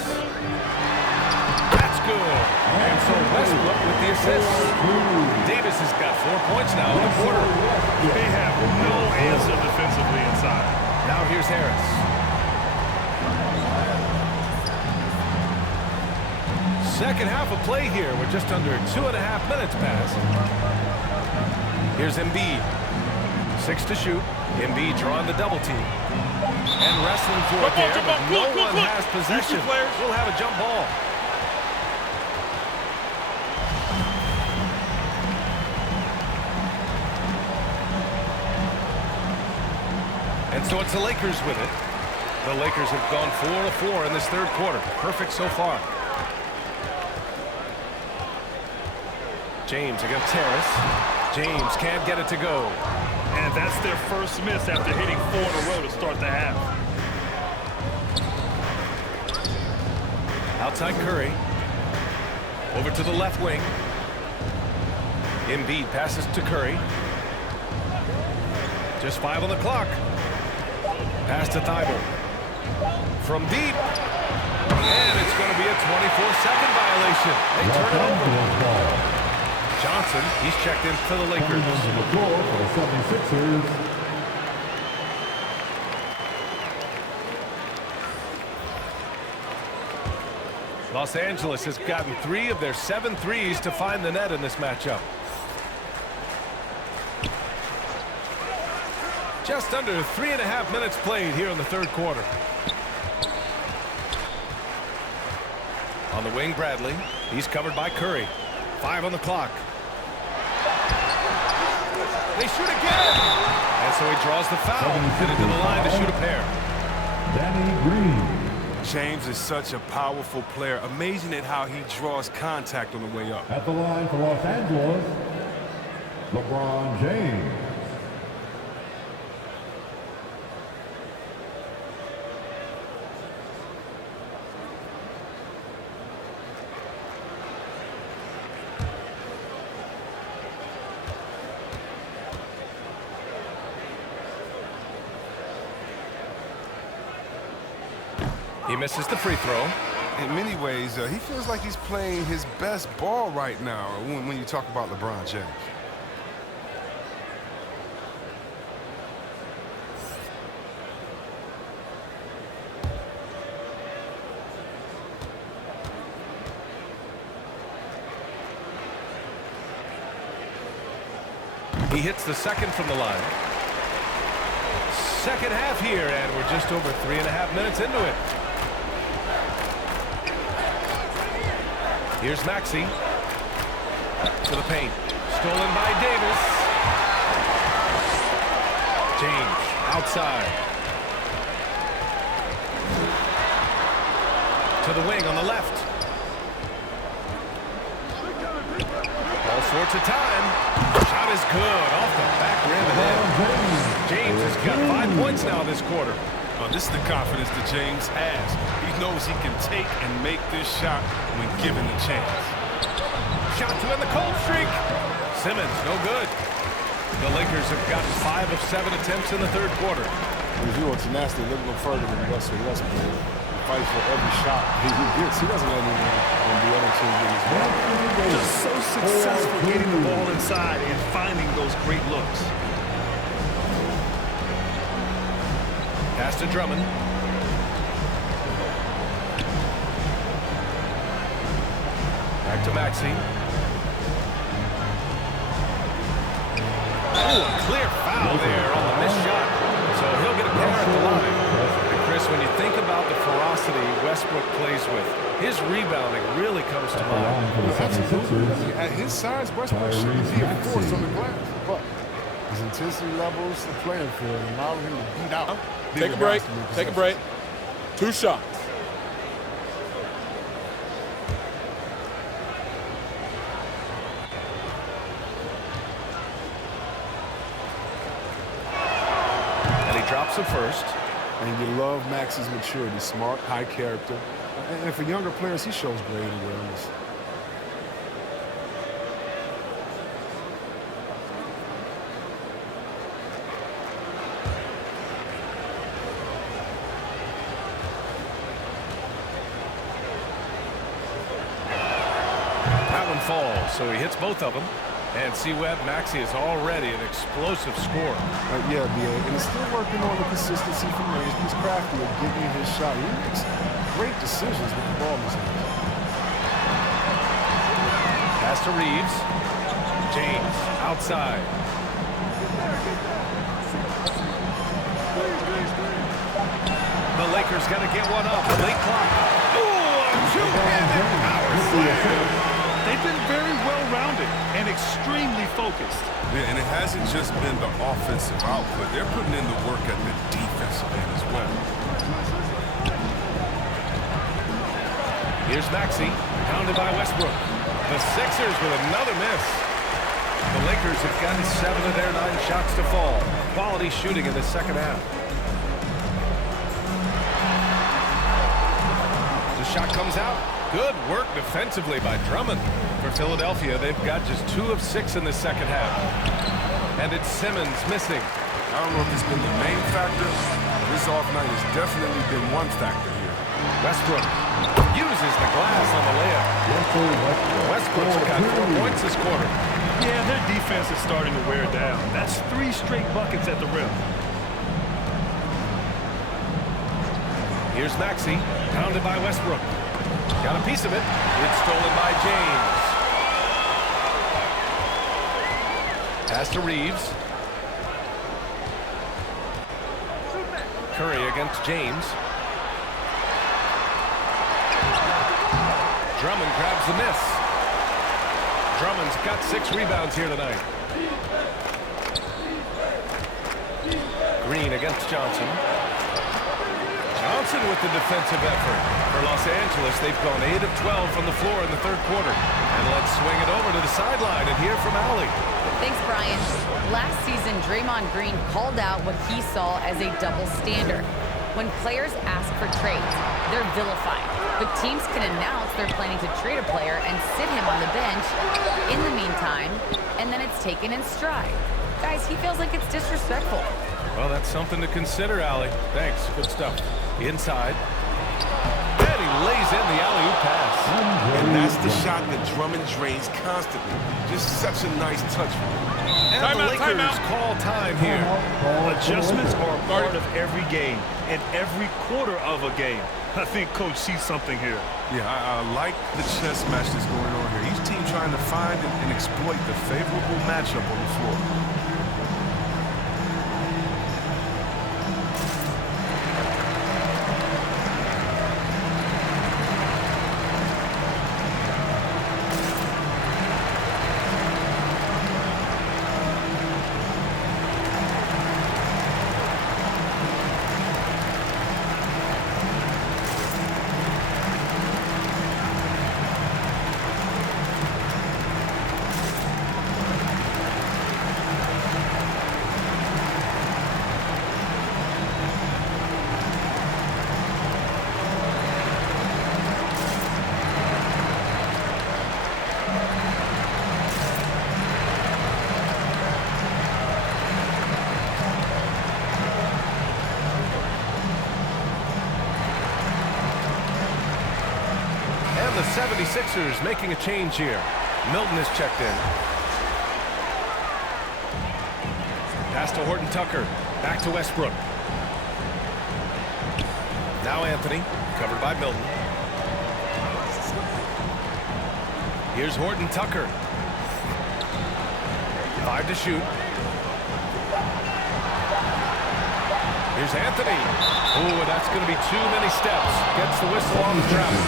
That's good. And so Westbrook with the assist. Davis has got 4 points now in the quarter. They have no answer defensively inside. Now here's Harris. Second half of play here. We're just under 2.5 minutes past. Here's Embiid. 6 to shoot. Embiid drawing the double team. And wrestling for it there, but no one has possession. We'll have a jump ball. And so it's the Lakers with it. The Lakers have gone 4 of 4 in this third quarter. Perfect so far. James against Harris. James can't get it to go. And that's their first miss after hitting 4 in a row to start the half. Outside Curry. Over to the left wing. Embiid passes to Curry. Just 5 on the clock. Pass to Thibault. From deep. And it's going to be a 24-second violation. They turn it over. Johnson, he's checked in for the Lakers. Los Angeles has gotten 3 of their 7 threes to find the net in this matchup. Just under 3.5 minutes played here in the third quarter. On the wing, Bradley. He's covered by Curry. 5 on the clock. They shoot again! And so he draws the foul. Headed to the line to shoot a pair. Danny Green. James is such a powerful player. Amazing at how he draws contact on the way up. At the line for Los Angeles, LeBron James. He misses the free throw. In many ways, he feels like he's playing his best ball right now when you talk about LeBron James. He hits the second from the line. Second half here, and we're just over 3.5 minutes into it. Here's Maxey. To the paint. Stolen by Davis. James outside. To the wing on the left. All sorts of time. Shot is good. Off the back rim and in. James has got 5 points now this quarter. This is the confidence that James has. He knows he can take and make this shot when given the chance. Shot to end the cold streak. Simmons, no good. The Lakers have gotten 5 of 7 attempts in the third quarter. If you want tenacity, look no further than Russell Westbrook. He fights for every shot he gets. He doesn't let anyone on the other team get his ball. Just so successful getting the ball inside and finding those great looks. Pass to Drummond. Back to Maxey. Oh, a clear foul there on the missed shot. So he'll get a pair at the line. And Chris, when you think about the ferocity Westbrook plays with, his rebounding really comes to mind. Absolutely. At his size, Westbrook shouldn't be a force on the glass. But his intensity levels, the playing field, allowing him to beat out. Take a break. Take a break. 2 shots. Drops it first. And you love Max's maturity, smart, high character. And for younger players, he shows great awareness. That one falls, so he hits both of them. And C-Web, Maxey is already an explosive scorer. Yeah, B.A., and he's still working on the consistency from range. He's crafty at giving his shot. He makes great decisions with the ball in his hands. Pass to Reeves. James, outside. The Lakers got to get one up. Late clock. Ooh, a two-handed power slam. They've been very well-rounded and extremely focused. Yeah, and it hasn't just been the offensive output. They're putting in the work at the defensive end as well. Here's Maxey, pounded by Westbrook. The Sixers with another miss. The Lakers have gotten 7 of their 9 shots to fall. Quality shooting in the second half. The shot comes out. Good work defensively by Drummond. For Philadelphia, they've got just 2 of 6 in the second half. And it's Simmons missing. I don't know if it's been the main factor. This off night has definitely been one factor here. Westbrook uses the glass on the layup. Westbrook's got 4 points this quarter. Yeah, their defense is starting to wear down. That's 3 straight buckets at the rim. Here's Maxey, pounded by Westbrook. Got a piece of it. It's stolen by James. Pass to Reeves. Curry against James. Drummond grabs the miss. Drummond's got 6 rebounds here tonight. Green against Johnson. Johnson with the defensive effort. For Los Angeles, they've gone 8 of 12 from the floor in the third quarter. And let's swing it over to the sideline and hear from Allie. Thanks, Brian. Last season, Draymond Green called out what he saw as a double standard. When players ask for trades, they're vilified. But teams can announce they're planning to trade a player and sit him on the bench in the meantime, and then it's taken in stride. Guys, he feels like it's disrespectful. Well, that's something to consider, Allie. Thanks. Good stuff. Inside. And he lays in the alley-oop pass. And that's the shot that Drummond drains constantly. Just such a nice touch. And the Lakers call time here. Adjustments are a part of every game and every quarter of a game. I think Coach sees something here. Yeah, I like the chess match that's going on here. Each team trying to find and exploit the favorable matchup on the floor. 76ers making a change here. Milton is checked in. Pass to Horton Tucker. Back to Westbrook. Now Anthony, covered by Milton. Here's Horton Tucker. 5 to shoot. Here's Anthony. Oh, that's going to be too many steps. Gets the whistle on the travel.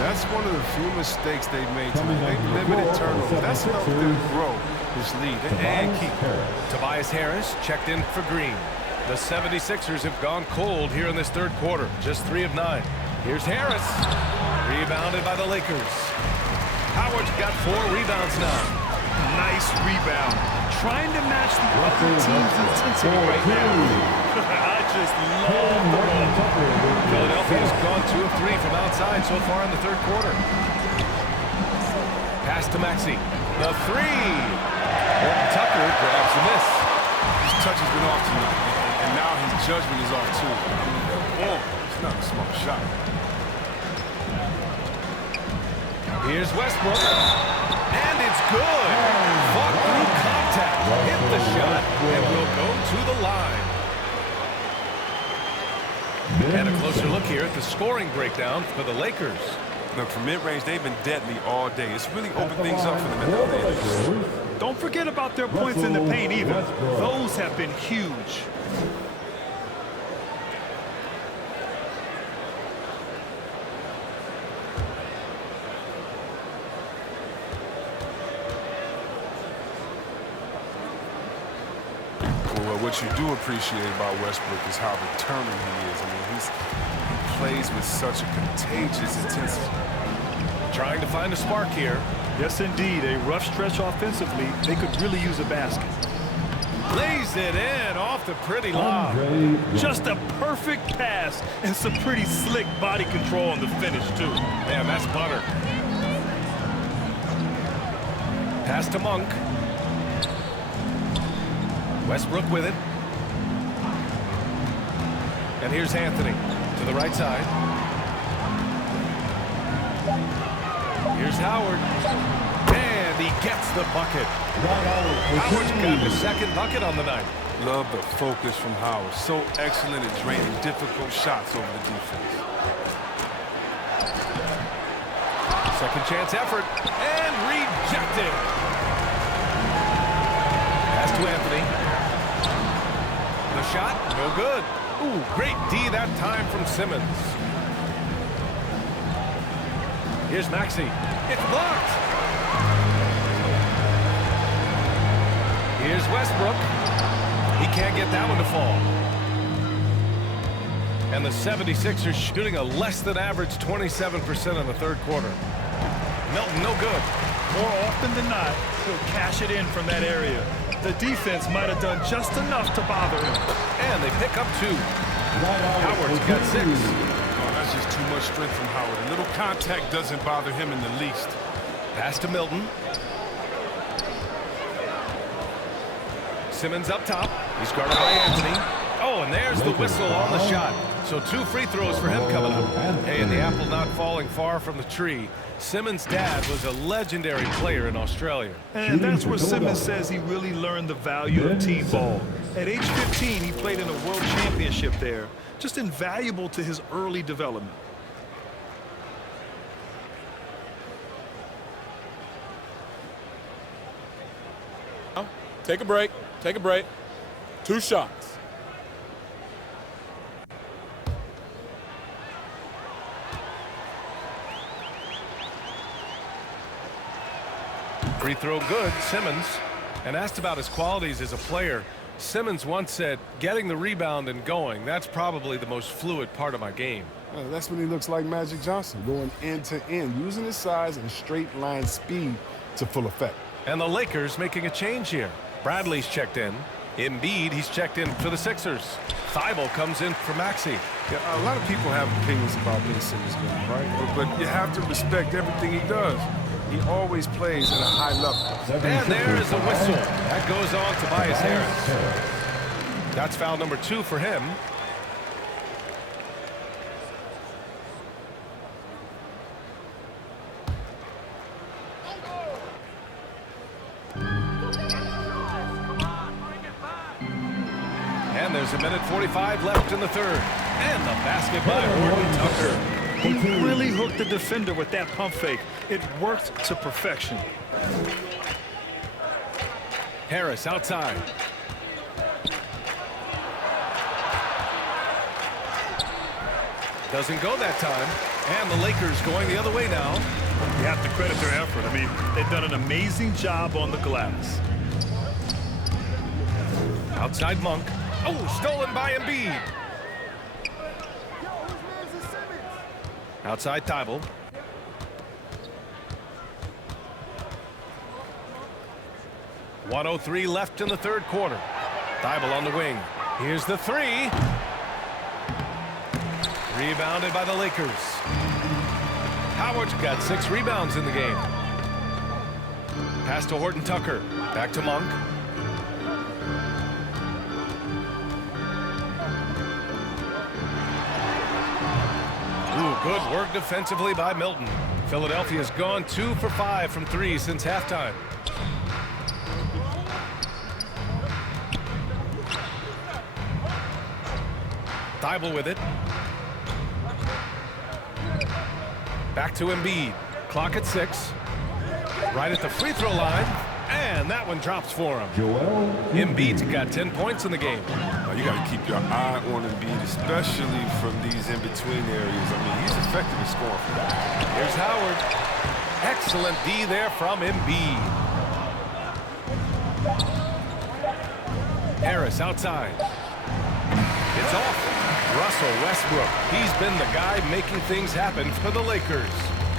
That's one of the few mistakes they've made tonight. They've limited turnovers. That's helped them grow this lead and keep it. Tobias Harris checked in for Green. The 76ers have gone cold here in this third quarter. Just 3 of 9. Here's Harris. Rebounded by the Lakers. Howard's got 4 rebounds now. Nice rebound. Trying to match the other team's intensity right now. I just love the ball. Philadelphia's gone 2 of 3 from outside so far in the third quarter. Pass to Maxey. The 3. Horton Tucker grabs the miss. His touch has been off tonight, and now his judgment is off too. Oh, it's not a smart shot. Here's Westbrook. And it's good. Fought through contact. Hit the shot and will go to the line. And a closer look here at the scoring breakdown for the Lakers. Look, from mid-range, they've been deadly all day. It's really opened things up for them in the lane. Don't forget about their points in the paint either. Those have been huge. What you do appreciate about Westbrook is how determined he is. I mean, he plays with such a contagious intensity. Trying to find a spark here. Yes, indeed. A rough stretch offensively. They could really use a basket. Lays it in off the pretty lob. Just a perfect pass and some pretty slick body control on the finish, too. Man, that's butter. Pass to Monk. Westbrook with it. And here's Anthony to the right side. Here's Howard. And he gets the bucket. Howard's got the second bucket on the night. Love the focus from Howard. So excellent at draining difficult shots over the defense. Second chance effort. And rejected. Pass to Anthony. The shot, no good. Ooh, great D that time from Simmons. Here's Maxey. It's blocked. Here's Westbrook. He can't get that one to fall. And the 76ers shooting a less than average 27% in the third quarter. Milton, no good. More often than not, he'll cash it in from that area. The defense might have done just enough to bother him. And they pick up 2. Howard's got 6. Oh, that's just too much strength from Howard. A little contact doesn't bother him in the least. Pass to Milton. Simmons up top. He's guarded by Anthony. Oh, and there's the whistle on the shot. So 2 free throws for him coming up. Hey, and the apple not falling far from the tree. Simmons' dad was a legendary player in Australia. And that's where Simmons says he really learned the value of team ball. At age 15, he played in a world championship there. Just invaluable to his early development. Take a break. Take a break. 2 shots. Free throw good, Simmons. And asked about his qualities as a player, Simmons once said, getting the rebound and going, that's probably the most fluid part of my game. That's when he looks like Magic Johnson, going end to end, using his size and straight line speed to full effect. And the Lakers making a change here. Bradley's checked in. Embiid, he's checked in for the Sixers. Thibault comes in for Maxey. Yeah, a lot of people have opinions about Ben Simmons' game, right? But you have to respect everything he does. He always plays at a high level. And there is the whistle. That goes on to Tobias Harris. That's foul number 2 for him. And there's 1:45 left in the third. And the basket by Horton Tucker. He really hooked the defender with that pump fake. It worked to perfection. Harris outside. Doesn't go that time. And the Lakers going the other way now. You have to credit their effort. I mean, they've done an amazing job on the glass. Outside Monk. Oh, stolen by Embiid. Outside Thibault. .103 left in the third quarter. Thibault on the wing. Here's the three. Rebounded by the Lakers. Howard's got 6 rebounds in the game. Pass to Horton Tucker. Back to Monk. Ooh, good work defensively by Milton. Philadelphia's gone 2 for 5 from 3 since halftime. Thibault with it. Back to Embiid. Clock at 6. Right at the free throw line. And that one drops for him. Embiid's got 10 points in the game. You got to keep your eye on Embiid, especially from these in-between areas. I mean, he's effective in scoring for that. Here's Howard. Excellent D there from Embiid. Harris outside. It's off. Russell Westbrook. He's been the guy making things happen for the Lakers.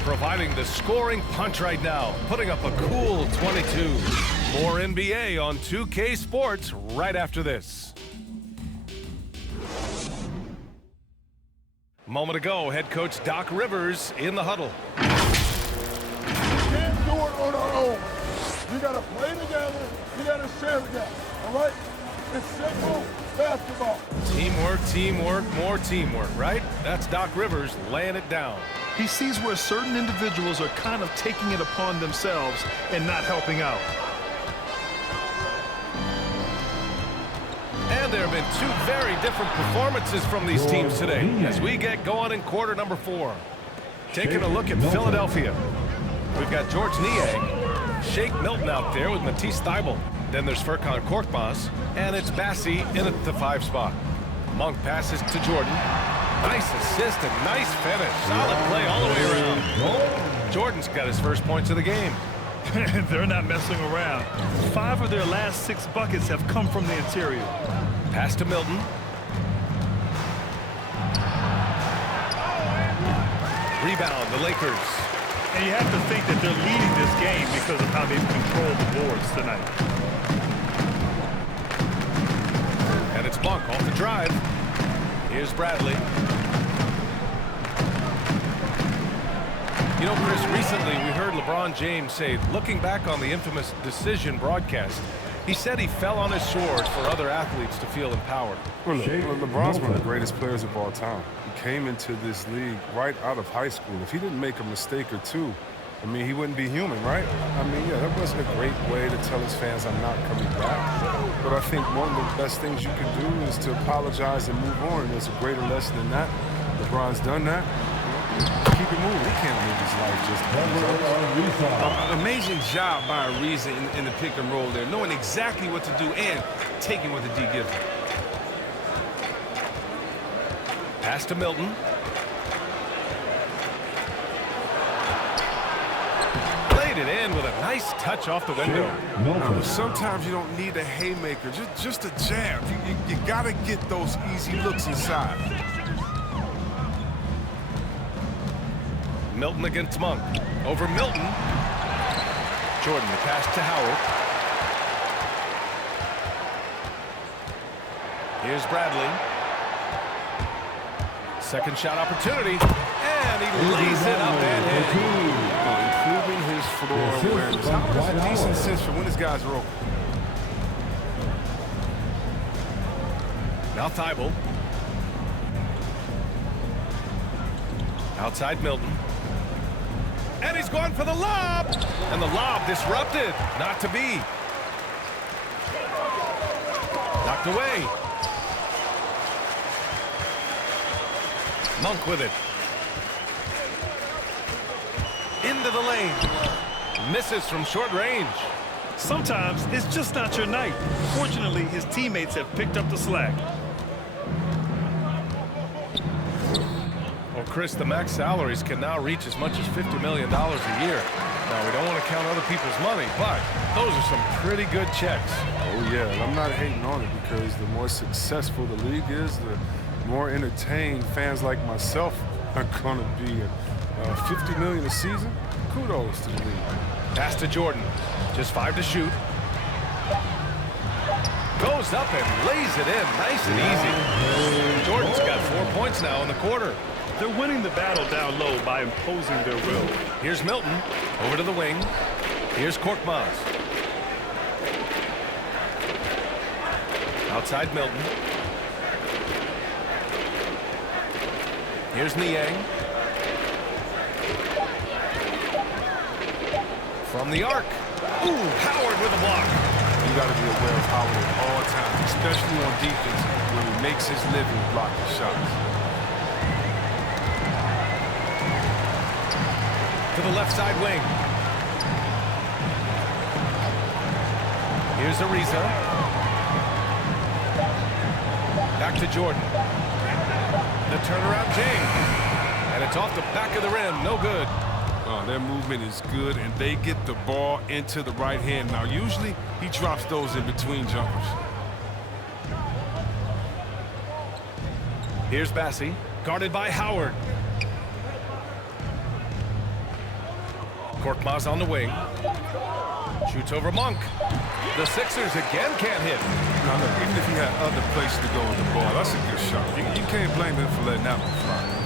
Providing the scoring punch right now. Putting up a cool 22. More NBA on 2K Sports right after this. Moment ago, head coach Doc Rivers in the huddle. You can't do it on our own. You got to play together. You got to share together. All right? It's simple basketball. Teamwork, teamwork, more teamwork, right? That's Doc Rivers laying it down. He sees where certain individuals are kind of taking it upon themselves and not helping out. And there have been 2 very different performances from these teams today as we get going in quarter number 4. Taking a look at Philadelphia. We've got George Niang, Shake Milton out there with Matisse Thybulle. Then there's Furkan Korkmaz, and it's Bassi in at the 5 spot. Monk passes to Jordan. Nice assist and nice finish. Solid play all the way around. Jordan's got his first points of the game. They're not messing around. 5 of their last 6 buckets have come from the interior. Pass to Milton. Rebound, the Lakers. And you have to think that they're leading this game because of how they've controlled the boards tonight. And it's Monk off the drive. Here's Bradley. You know, Chris, recently we heard LeBron James say, looking back on the infamous decision broadcast, he said he fell on his sword for other athletes to feel empowered. Well, look, LeBron's one of the greatest players of all time. He came into this league right out of high school. If he didn't make a mistake or two, I mean, he wouldn't be human, right? I mean, yeah, that wasn't a great way to tell his fans I'm not coming back. But I think one of the best things you can do is to apologize and move on. And there's a greater lesson than that. LeBron's done that. Keep it moving. He can't live his life just amazing job by Ariza in the pick and roll there, knowing exactly what to do and taking what the D gives him. Pass to Milton. Laid it in with a nice touch off the window. Sometimes you don't need a haymaker, just a jab. You got to get those easy looks inside. Milton against Monk. Over Milton. Jordan, the pass to Howard. Here's Bradley. Second shot opportunity. And he lays it up and in. Improving his floor awareness. Howard has a decent sense for when his guys are open. Now Thybulle. Outside Milton. And he's going for the lob. And the lob disrupted. Not to be. Knocked away. Monk with it. Into the lane. Misses from short range. Sometimes it's just not your night. Fortunately, his teammates have picked up the slack. Well, Chris, the max salaries can now reach as much as $50 million a year. Now, we don't want to count other people's money, but those are some pretty good checks. Oh, yeah, and I'm not hating on it because the more successful the league is, the more entertained fans like myself are going to be. $50 million a season? Kudos to the league. Pass to Jordan. Just 5 to shoot. Goes up and lays it in. Nice and easy. Jordan's got 4 points now in the quarter. They're winning the battle down low by imposing their will. Here's Milton. Over to the wing. Here's Korkmaz. Outside Milton. Here's Niang. From the arc. Ooh, Howard with a block. You got to be aware of Howard at all times, especially on defense when he makes his living blocking shots. To the left side wing. Here's Ariza. Back to Jordan. The turnaround James. And it's off the back of the rim. No good. Their movement is good, and they get the ball into the right hand. Now, usually, he drops those in between jumpers. Here's Bassie, guarded by Howard. Korkmaz on the wing. Shoots over Monk. The Sixers again can't hit. Now, look, even if he had other places to go with the ball, that's a good shot. You can't blame him for letting that one fly.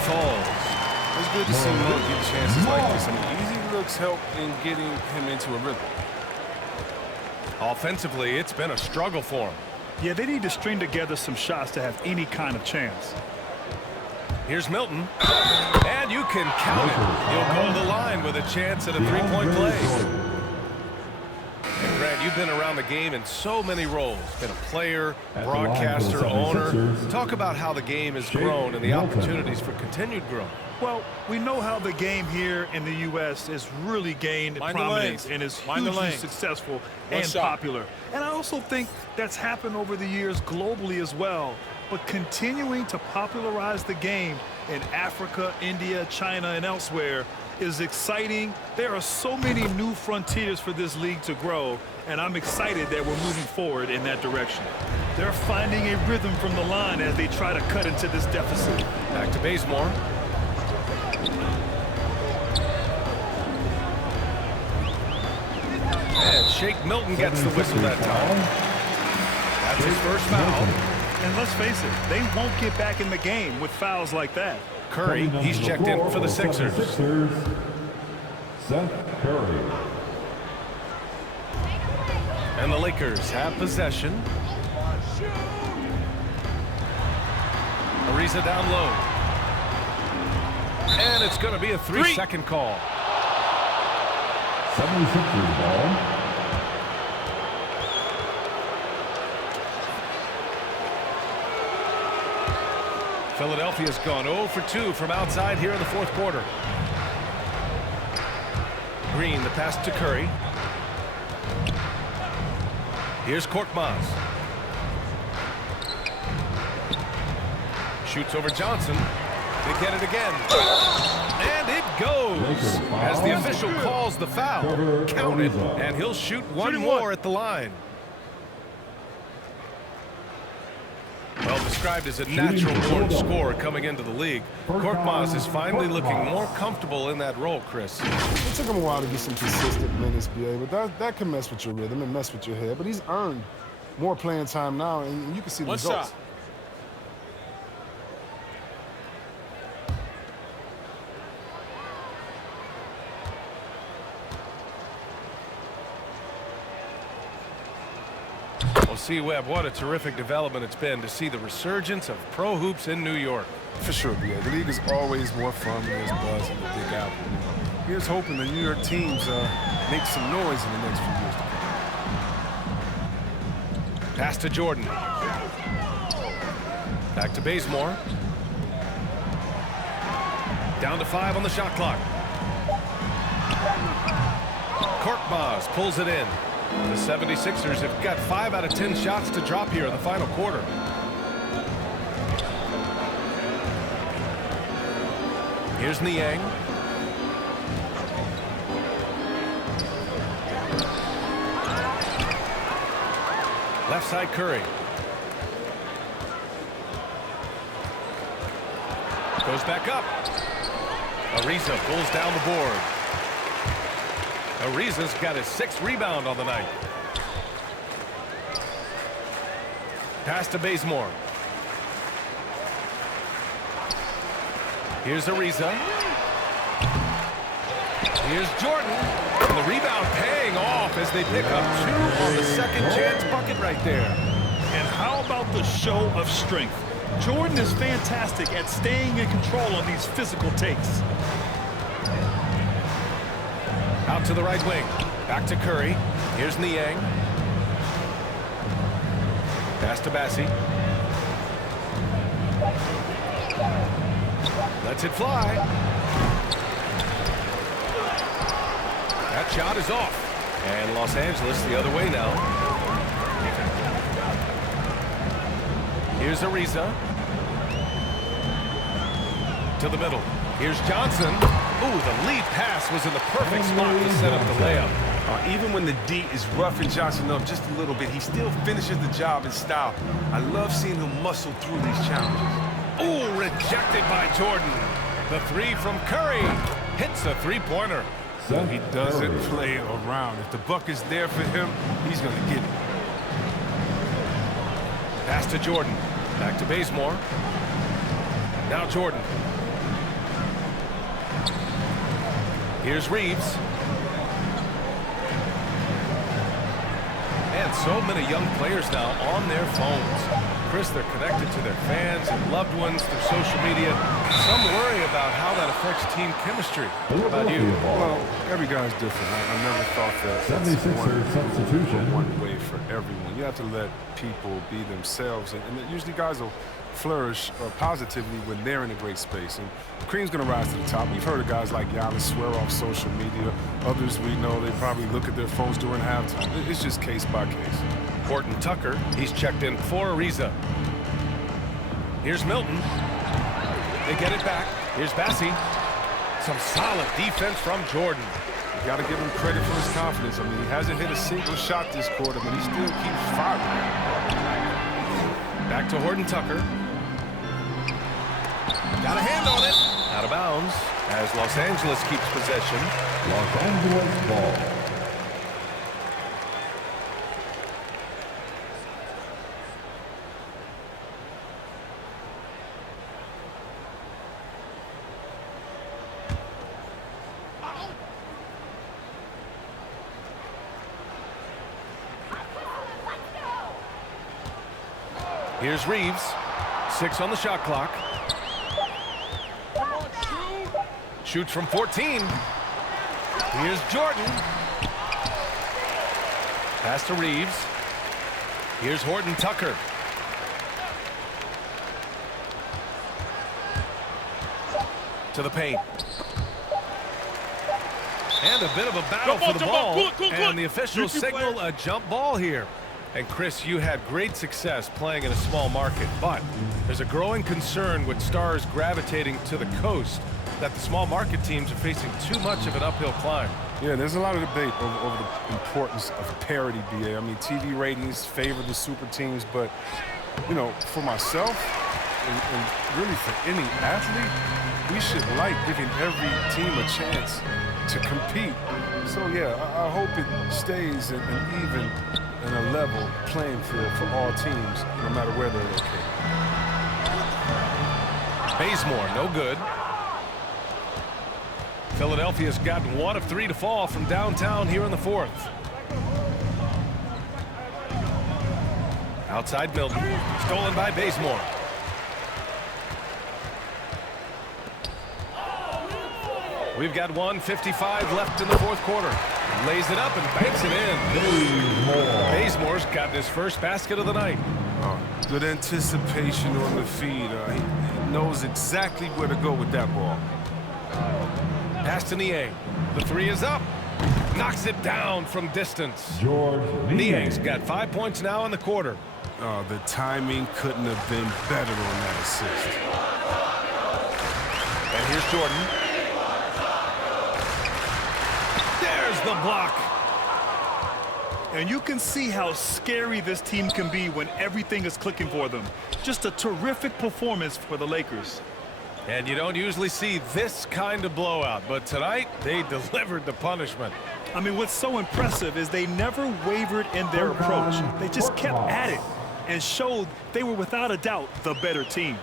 Falls. It's good to see Monk get chances like this. I mean, easy looks help in getting him into a rhythm. Offensively, it's been a struggle for him. Yeah, they need to string together some shots to have any kind of chance. Here's Milton. And you can count it. He'll go to the line with a chance at a three-point play. And Grant, you've been around the game in so many roles. Been a player, broadcaster, owner. Talk about how the game has grown and the opportunities for continued growth. Well, we know how the game here in the U.S. has really gained prominence and is hugely successful and popular. And I also think that's happened over the years globally as well. But continuing to popularize the game in Africa, India, China, and elsewhere is exciting. There are so many new frontiers for this league to grow, and I'm excited that we're moving forward in that direction. They're finding a rhythm from the line as they try to cut into this deficit. Back to Bazemore. And Shake Milton gets the whistle that time. That's his first foul. And let's face it, they won't get back in the game with fouls like that. Curry, he's checked in for the Sixers. Seth Curry. And the Lakers have possession. Ariza down low. And it's going to be a three-second call. 76ers ball. Philadelphia's gone 0 for 2 from outside here in the fourth quarter. Green, the pass to Curry. Here's Korkmaz. Shoots over Johnson. They get it again. And it goes. As the official calls the foul. Counted. And he'll shoot one more at the line. Well, described as a natural-born scorer coming into the league, Korkmaz is finally looking more comfortable in that role, Chris. It took him a while to get some consistent minutes, BA, but that can mess with your rhythm and mess with your head. But he's earned more playing time now, and you can see the results. Well, see, Webb, what a terrific development it's been to see the resurgence of pro hoops in New York. For sure, BA. The league is always more fun when there's buzz in the Big Apple. Here's hoping the New York teams make some noise in the next few years to come. Pass to Jordan. Back to Bazemore. Down to 5 on the shot clock. Korkmaz pulls it in. The 76ers have got 5 out of 10 shots to drop here in the final quarter. Here's Niang. Left side Curry. Goes back up. Ariza pulls down the board. Ariza's got his 6th rebound on the night. Pass to Bazemore. Here's Ariza. Here's Jordan. And the rebound paying off as they pick up 2 on the second chance bucket right there. And how about the show of strength? Jordan is fantastic at staying in control on these physical takes. Out to the right wing. Back to Curry. Here's Niang. Pass to Bassi. Lets it fly. That shot is off. And Los Angeles the other way now. Here's Ariza. To the middle. Here's Johnson. Ooh, the lead pass was in the perfect spot to set up the layup. Even when the D is roughing Johnson up just a little bit, he still finishes the job in style. I love seeing him muscle through these challenges. Ooh, rejected by Jordan. The 3 from Curry hits a 3-pointer. He doesn't play around. If the buck is there for him, he's going to get it. Pass to Jordan. Back to Bazemore. Now Jordan. Here's Reeves. And so many young players now on their phones. Chris, they're connected to their fans and loved ones through social media. Some worry about how that affects team chemistry. What about you? Well, every guy's different. I never thought that 76ers substitution. one way for everyone. You have to let people be themselves, and usually guys will flourish positively when they're in a great space. And Cream's going to rise to the top. We've heard of guys like Giannis swear off social media. Others we know they probably look at their phones during halftime. It's just case by case. Horton Tucker, he's checked in for Ariza. Here's Milton. They get it back. Here's Bassi. Some solid defense from Jordan. You got to give him credit for his confidence. I mean, he hasn't hit a single shot this quarter, but he still keeps firing. Back to Horton Tucker. Got a hand on it. Out of bounds as Los Angeles keeps possession. Los Angeles ball. Here's Reeves. 6 on the shot clock. Shoots from 14. Here's Jordan. Pass to Reeves. Here's Horton Tucker. To the paint. And a bit of a battle for the ball. And the officials signal a jump ball here. And Chris, you had great success playing in a small market, but there's a growing concern with stars gravitating to the coast that the small market teams are facing too much of an uphill climb. Yeah, there's a lot of debate over the importance of parity, BA. I mean, TV ratings favor the super teams, but, you know, for myself and really for any athlete, we should like giving every team a chance to compete. So, yeah, I hope it stays an even and a level playing field for all teams, no matter where they're located. Bazemore, no good. Philadelphia's gotten 1 of 3 to fall from downtown here in the 4th. Outside Milton, stolen by Bazemore. We've got 1:55 left in the 4th quarter. Lays it up and banks it in. Bazemore's gotten his first basket of the night. Good anticipation on the feed. He knows exactly where to go with that ball. Pass to Niang. The three is up. Knocks it down from distance. Niang's got 5 points now in the quarter. Oh, the timing couldn't have been better on that assist. And here's Jordan. There's the block. And you can see how scary this team can be when everything is clicking for them. Just a terrific performance for the Lakers. And you don't usually see this kind of blowout, but tonight they delivered the punishment. I mean, what's so impressive is they never wavered in their approach. They just kept at it and showed they were without a doubt the better team.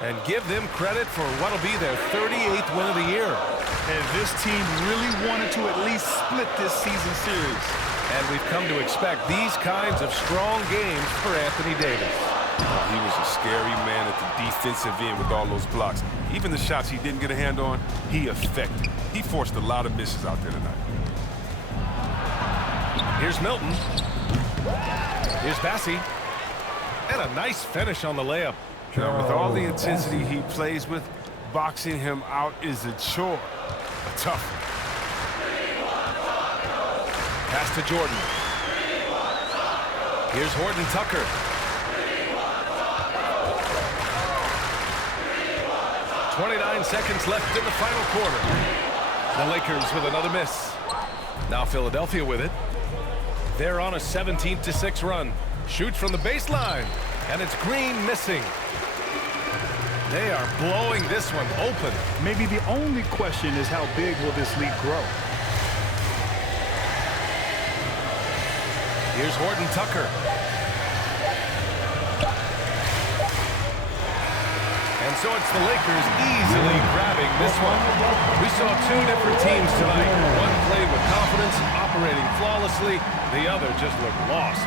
And give them credit for what'll be their 38th win of the year. And this team really wanted to at least split this season series. And we've come to expect these kinds of strong games for Anthony Davis. Oh, he was a scary man at the defensive end with all those blocks. Even the shots he didn't get a hand on, he affected. He forced a lot of misses out there tonight. Here's Milton. Here's Bassey. And a nice finish on the layup. Now, with all the intensity he plays with, boxing him out is a chore. A tough one. Pass to Jordan. Here's Horton Tucker. .29 seconds left in the final quarter. The Lakers with another miss. Now Philadelphia with it. They're on a 17-6 run. Shoots from the baseline. And it's Green missing. They are blowing this one open. Maybe the only question is how big will this lead grow? Here's Horton Tucker. And so it's the Lakers easily grabbing this one. We saw two different teams tonight. One played with confidence, operating flawlessly. The other just looked lost.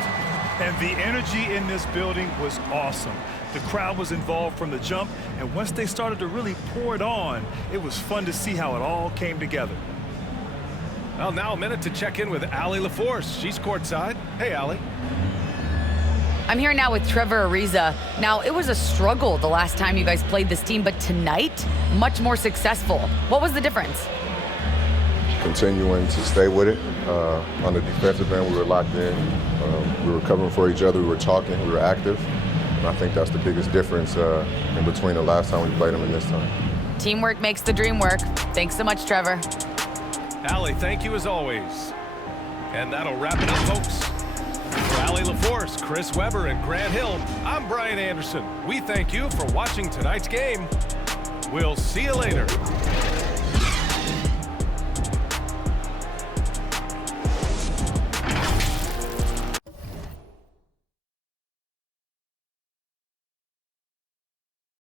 And the energy in this building was awesome. The crowd was involved from the jump, and once they started to really pour it on, it was fun to see how it all came together. Well, now a minute to check in with Allie LaForce. She's courtside. Hey, Allie. I'm here now with Trevor Ariza. Now, it was a struggle the last time you guys played this team, but tonight, much more successful. What was the difference? Continuing to stay with it. On the defensive end, we were locked in. We were covering for each other. We were talking. We were active. And I think that's the biggest difference in between the last time we played them and this time. Teamwork makes the dream work. Thanks so much, Trevor. Allie, thank you as always. And that'll wrap it up, folks. For Allie LaForce, Chris Webber, and Grant Hill, I'm Brian Anderson. We thank you for watching tonight's game. We'll see you later.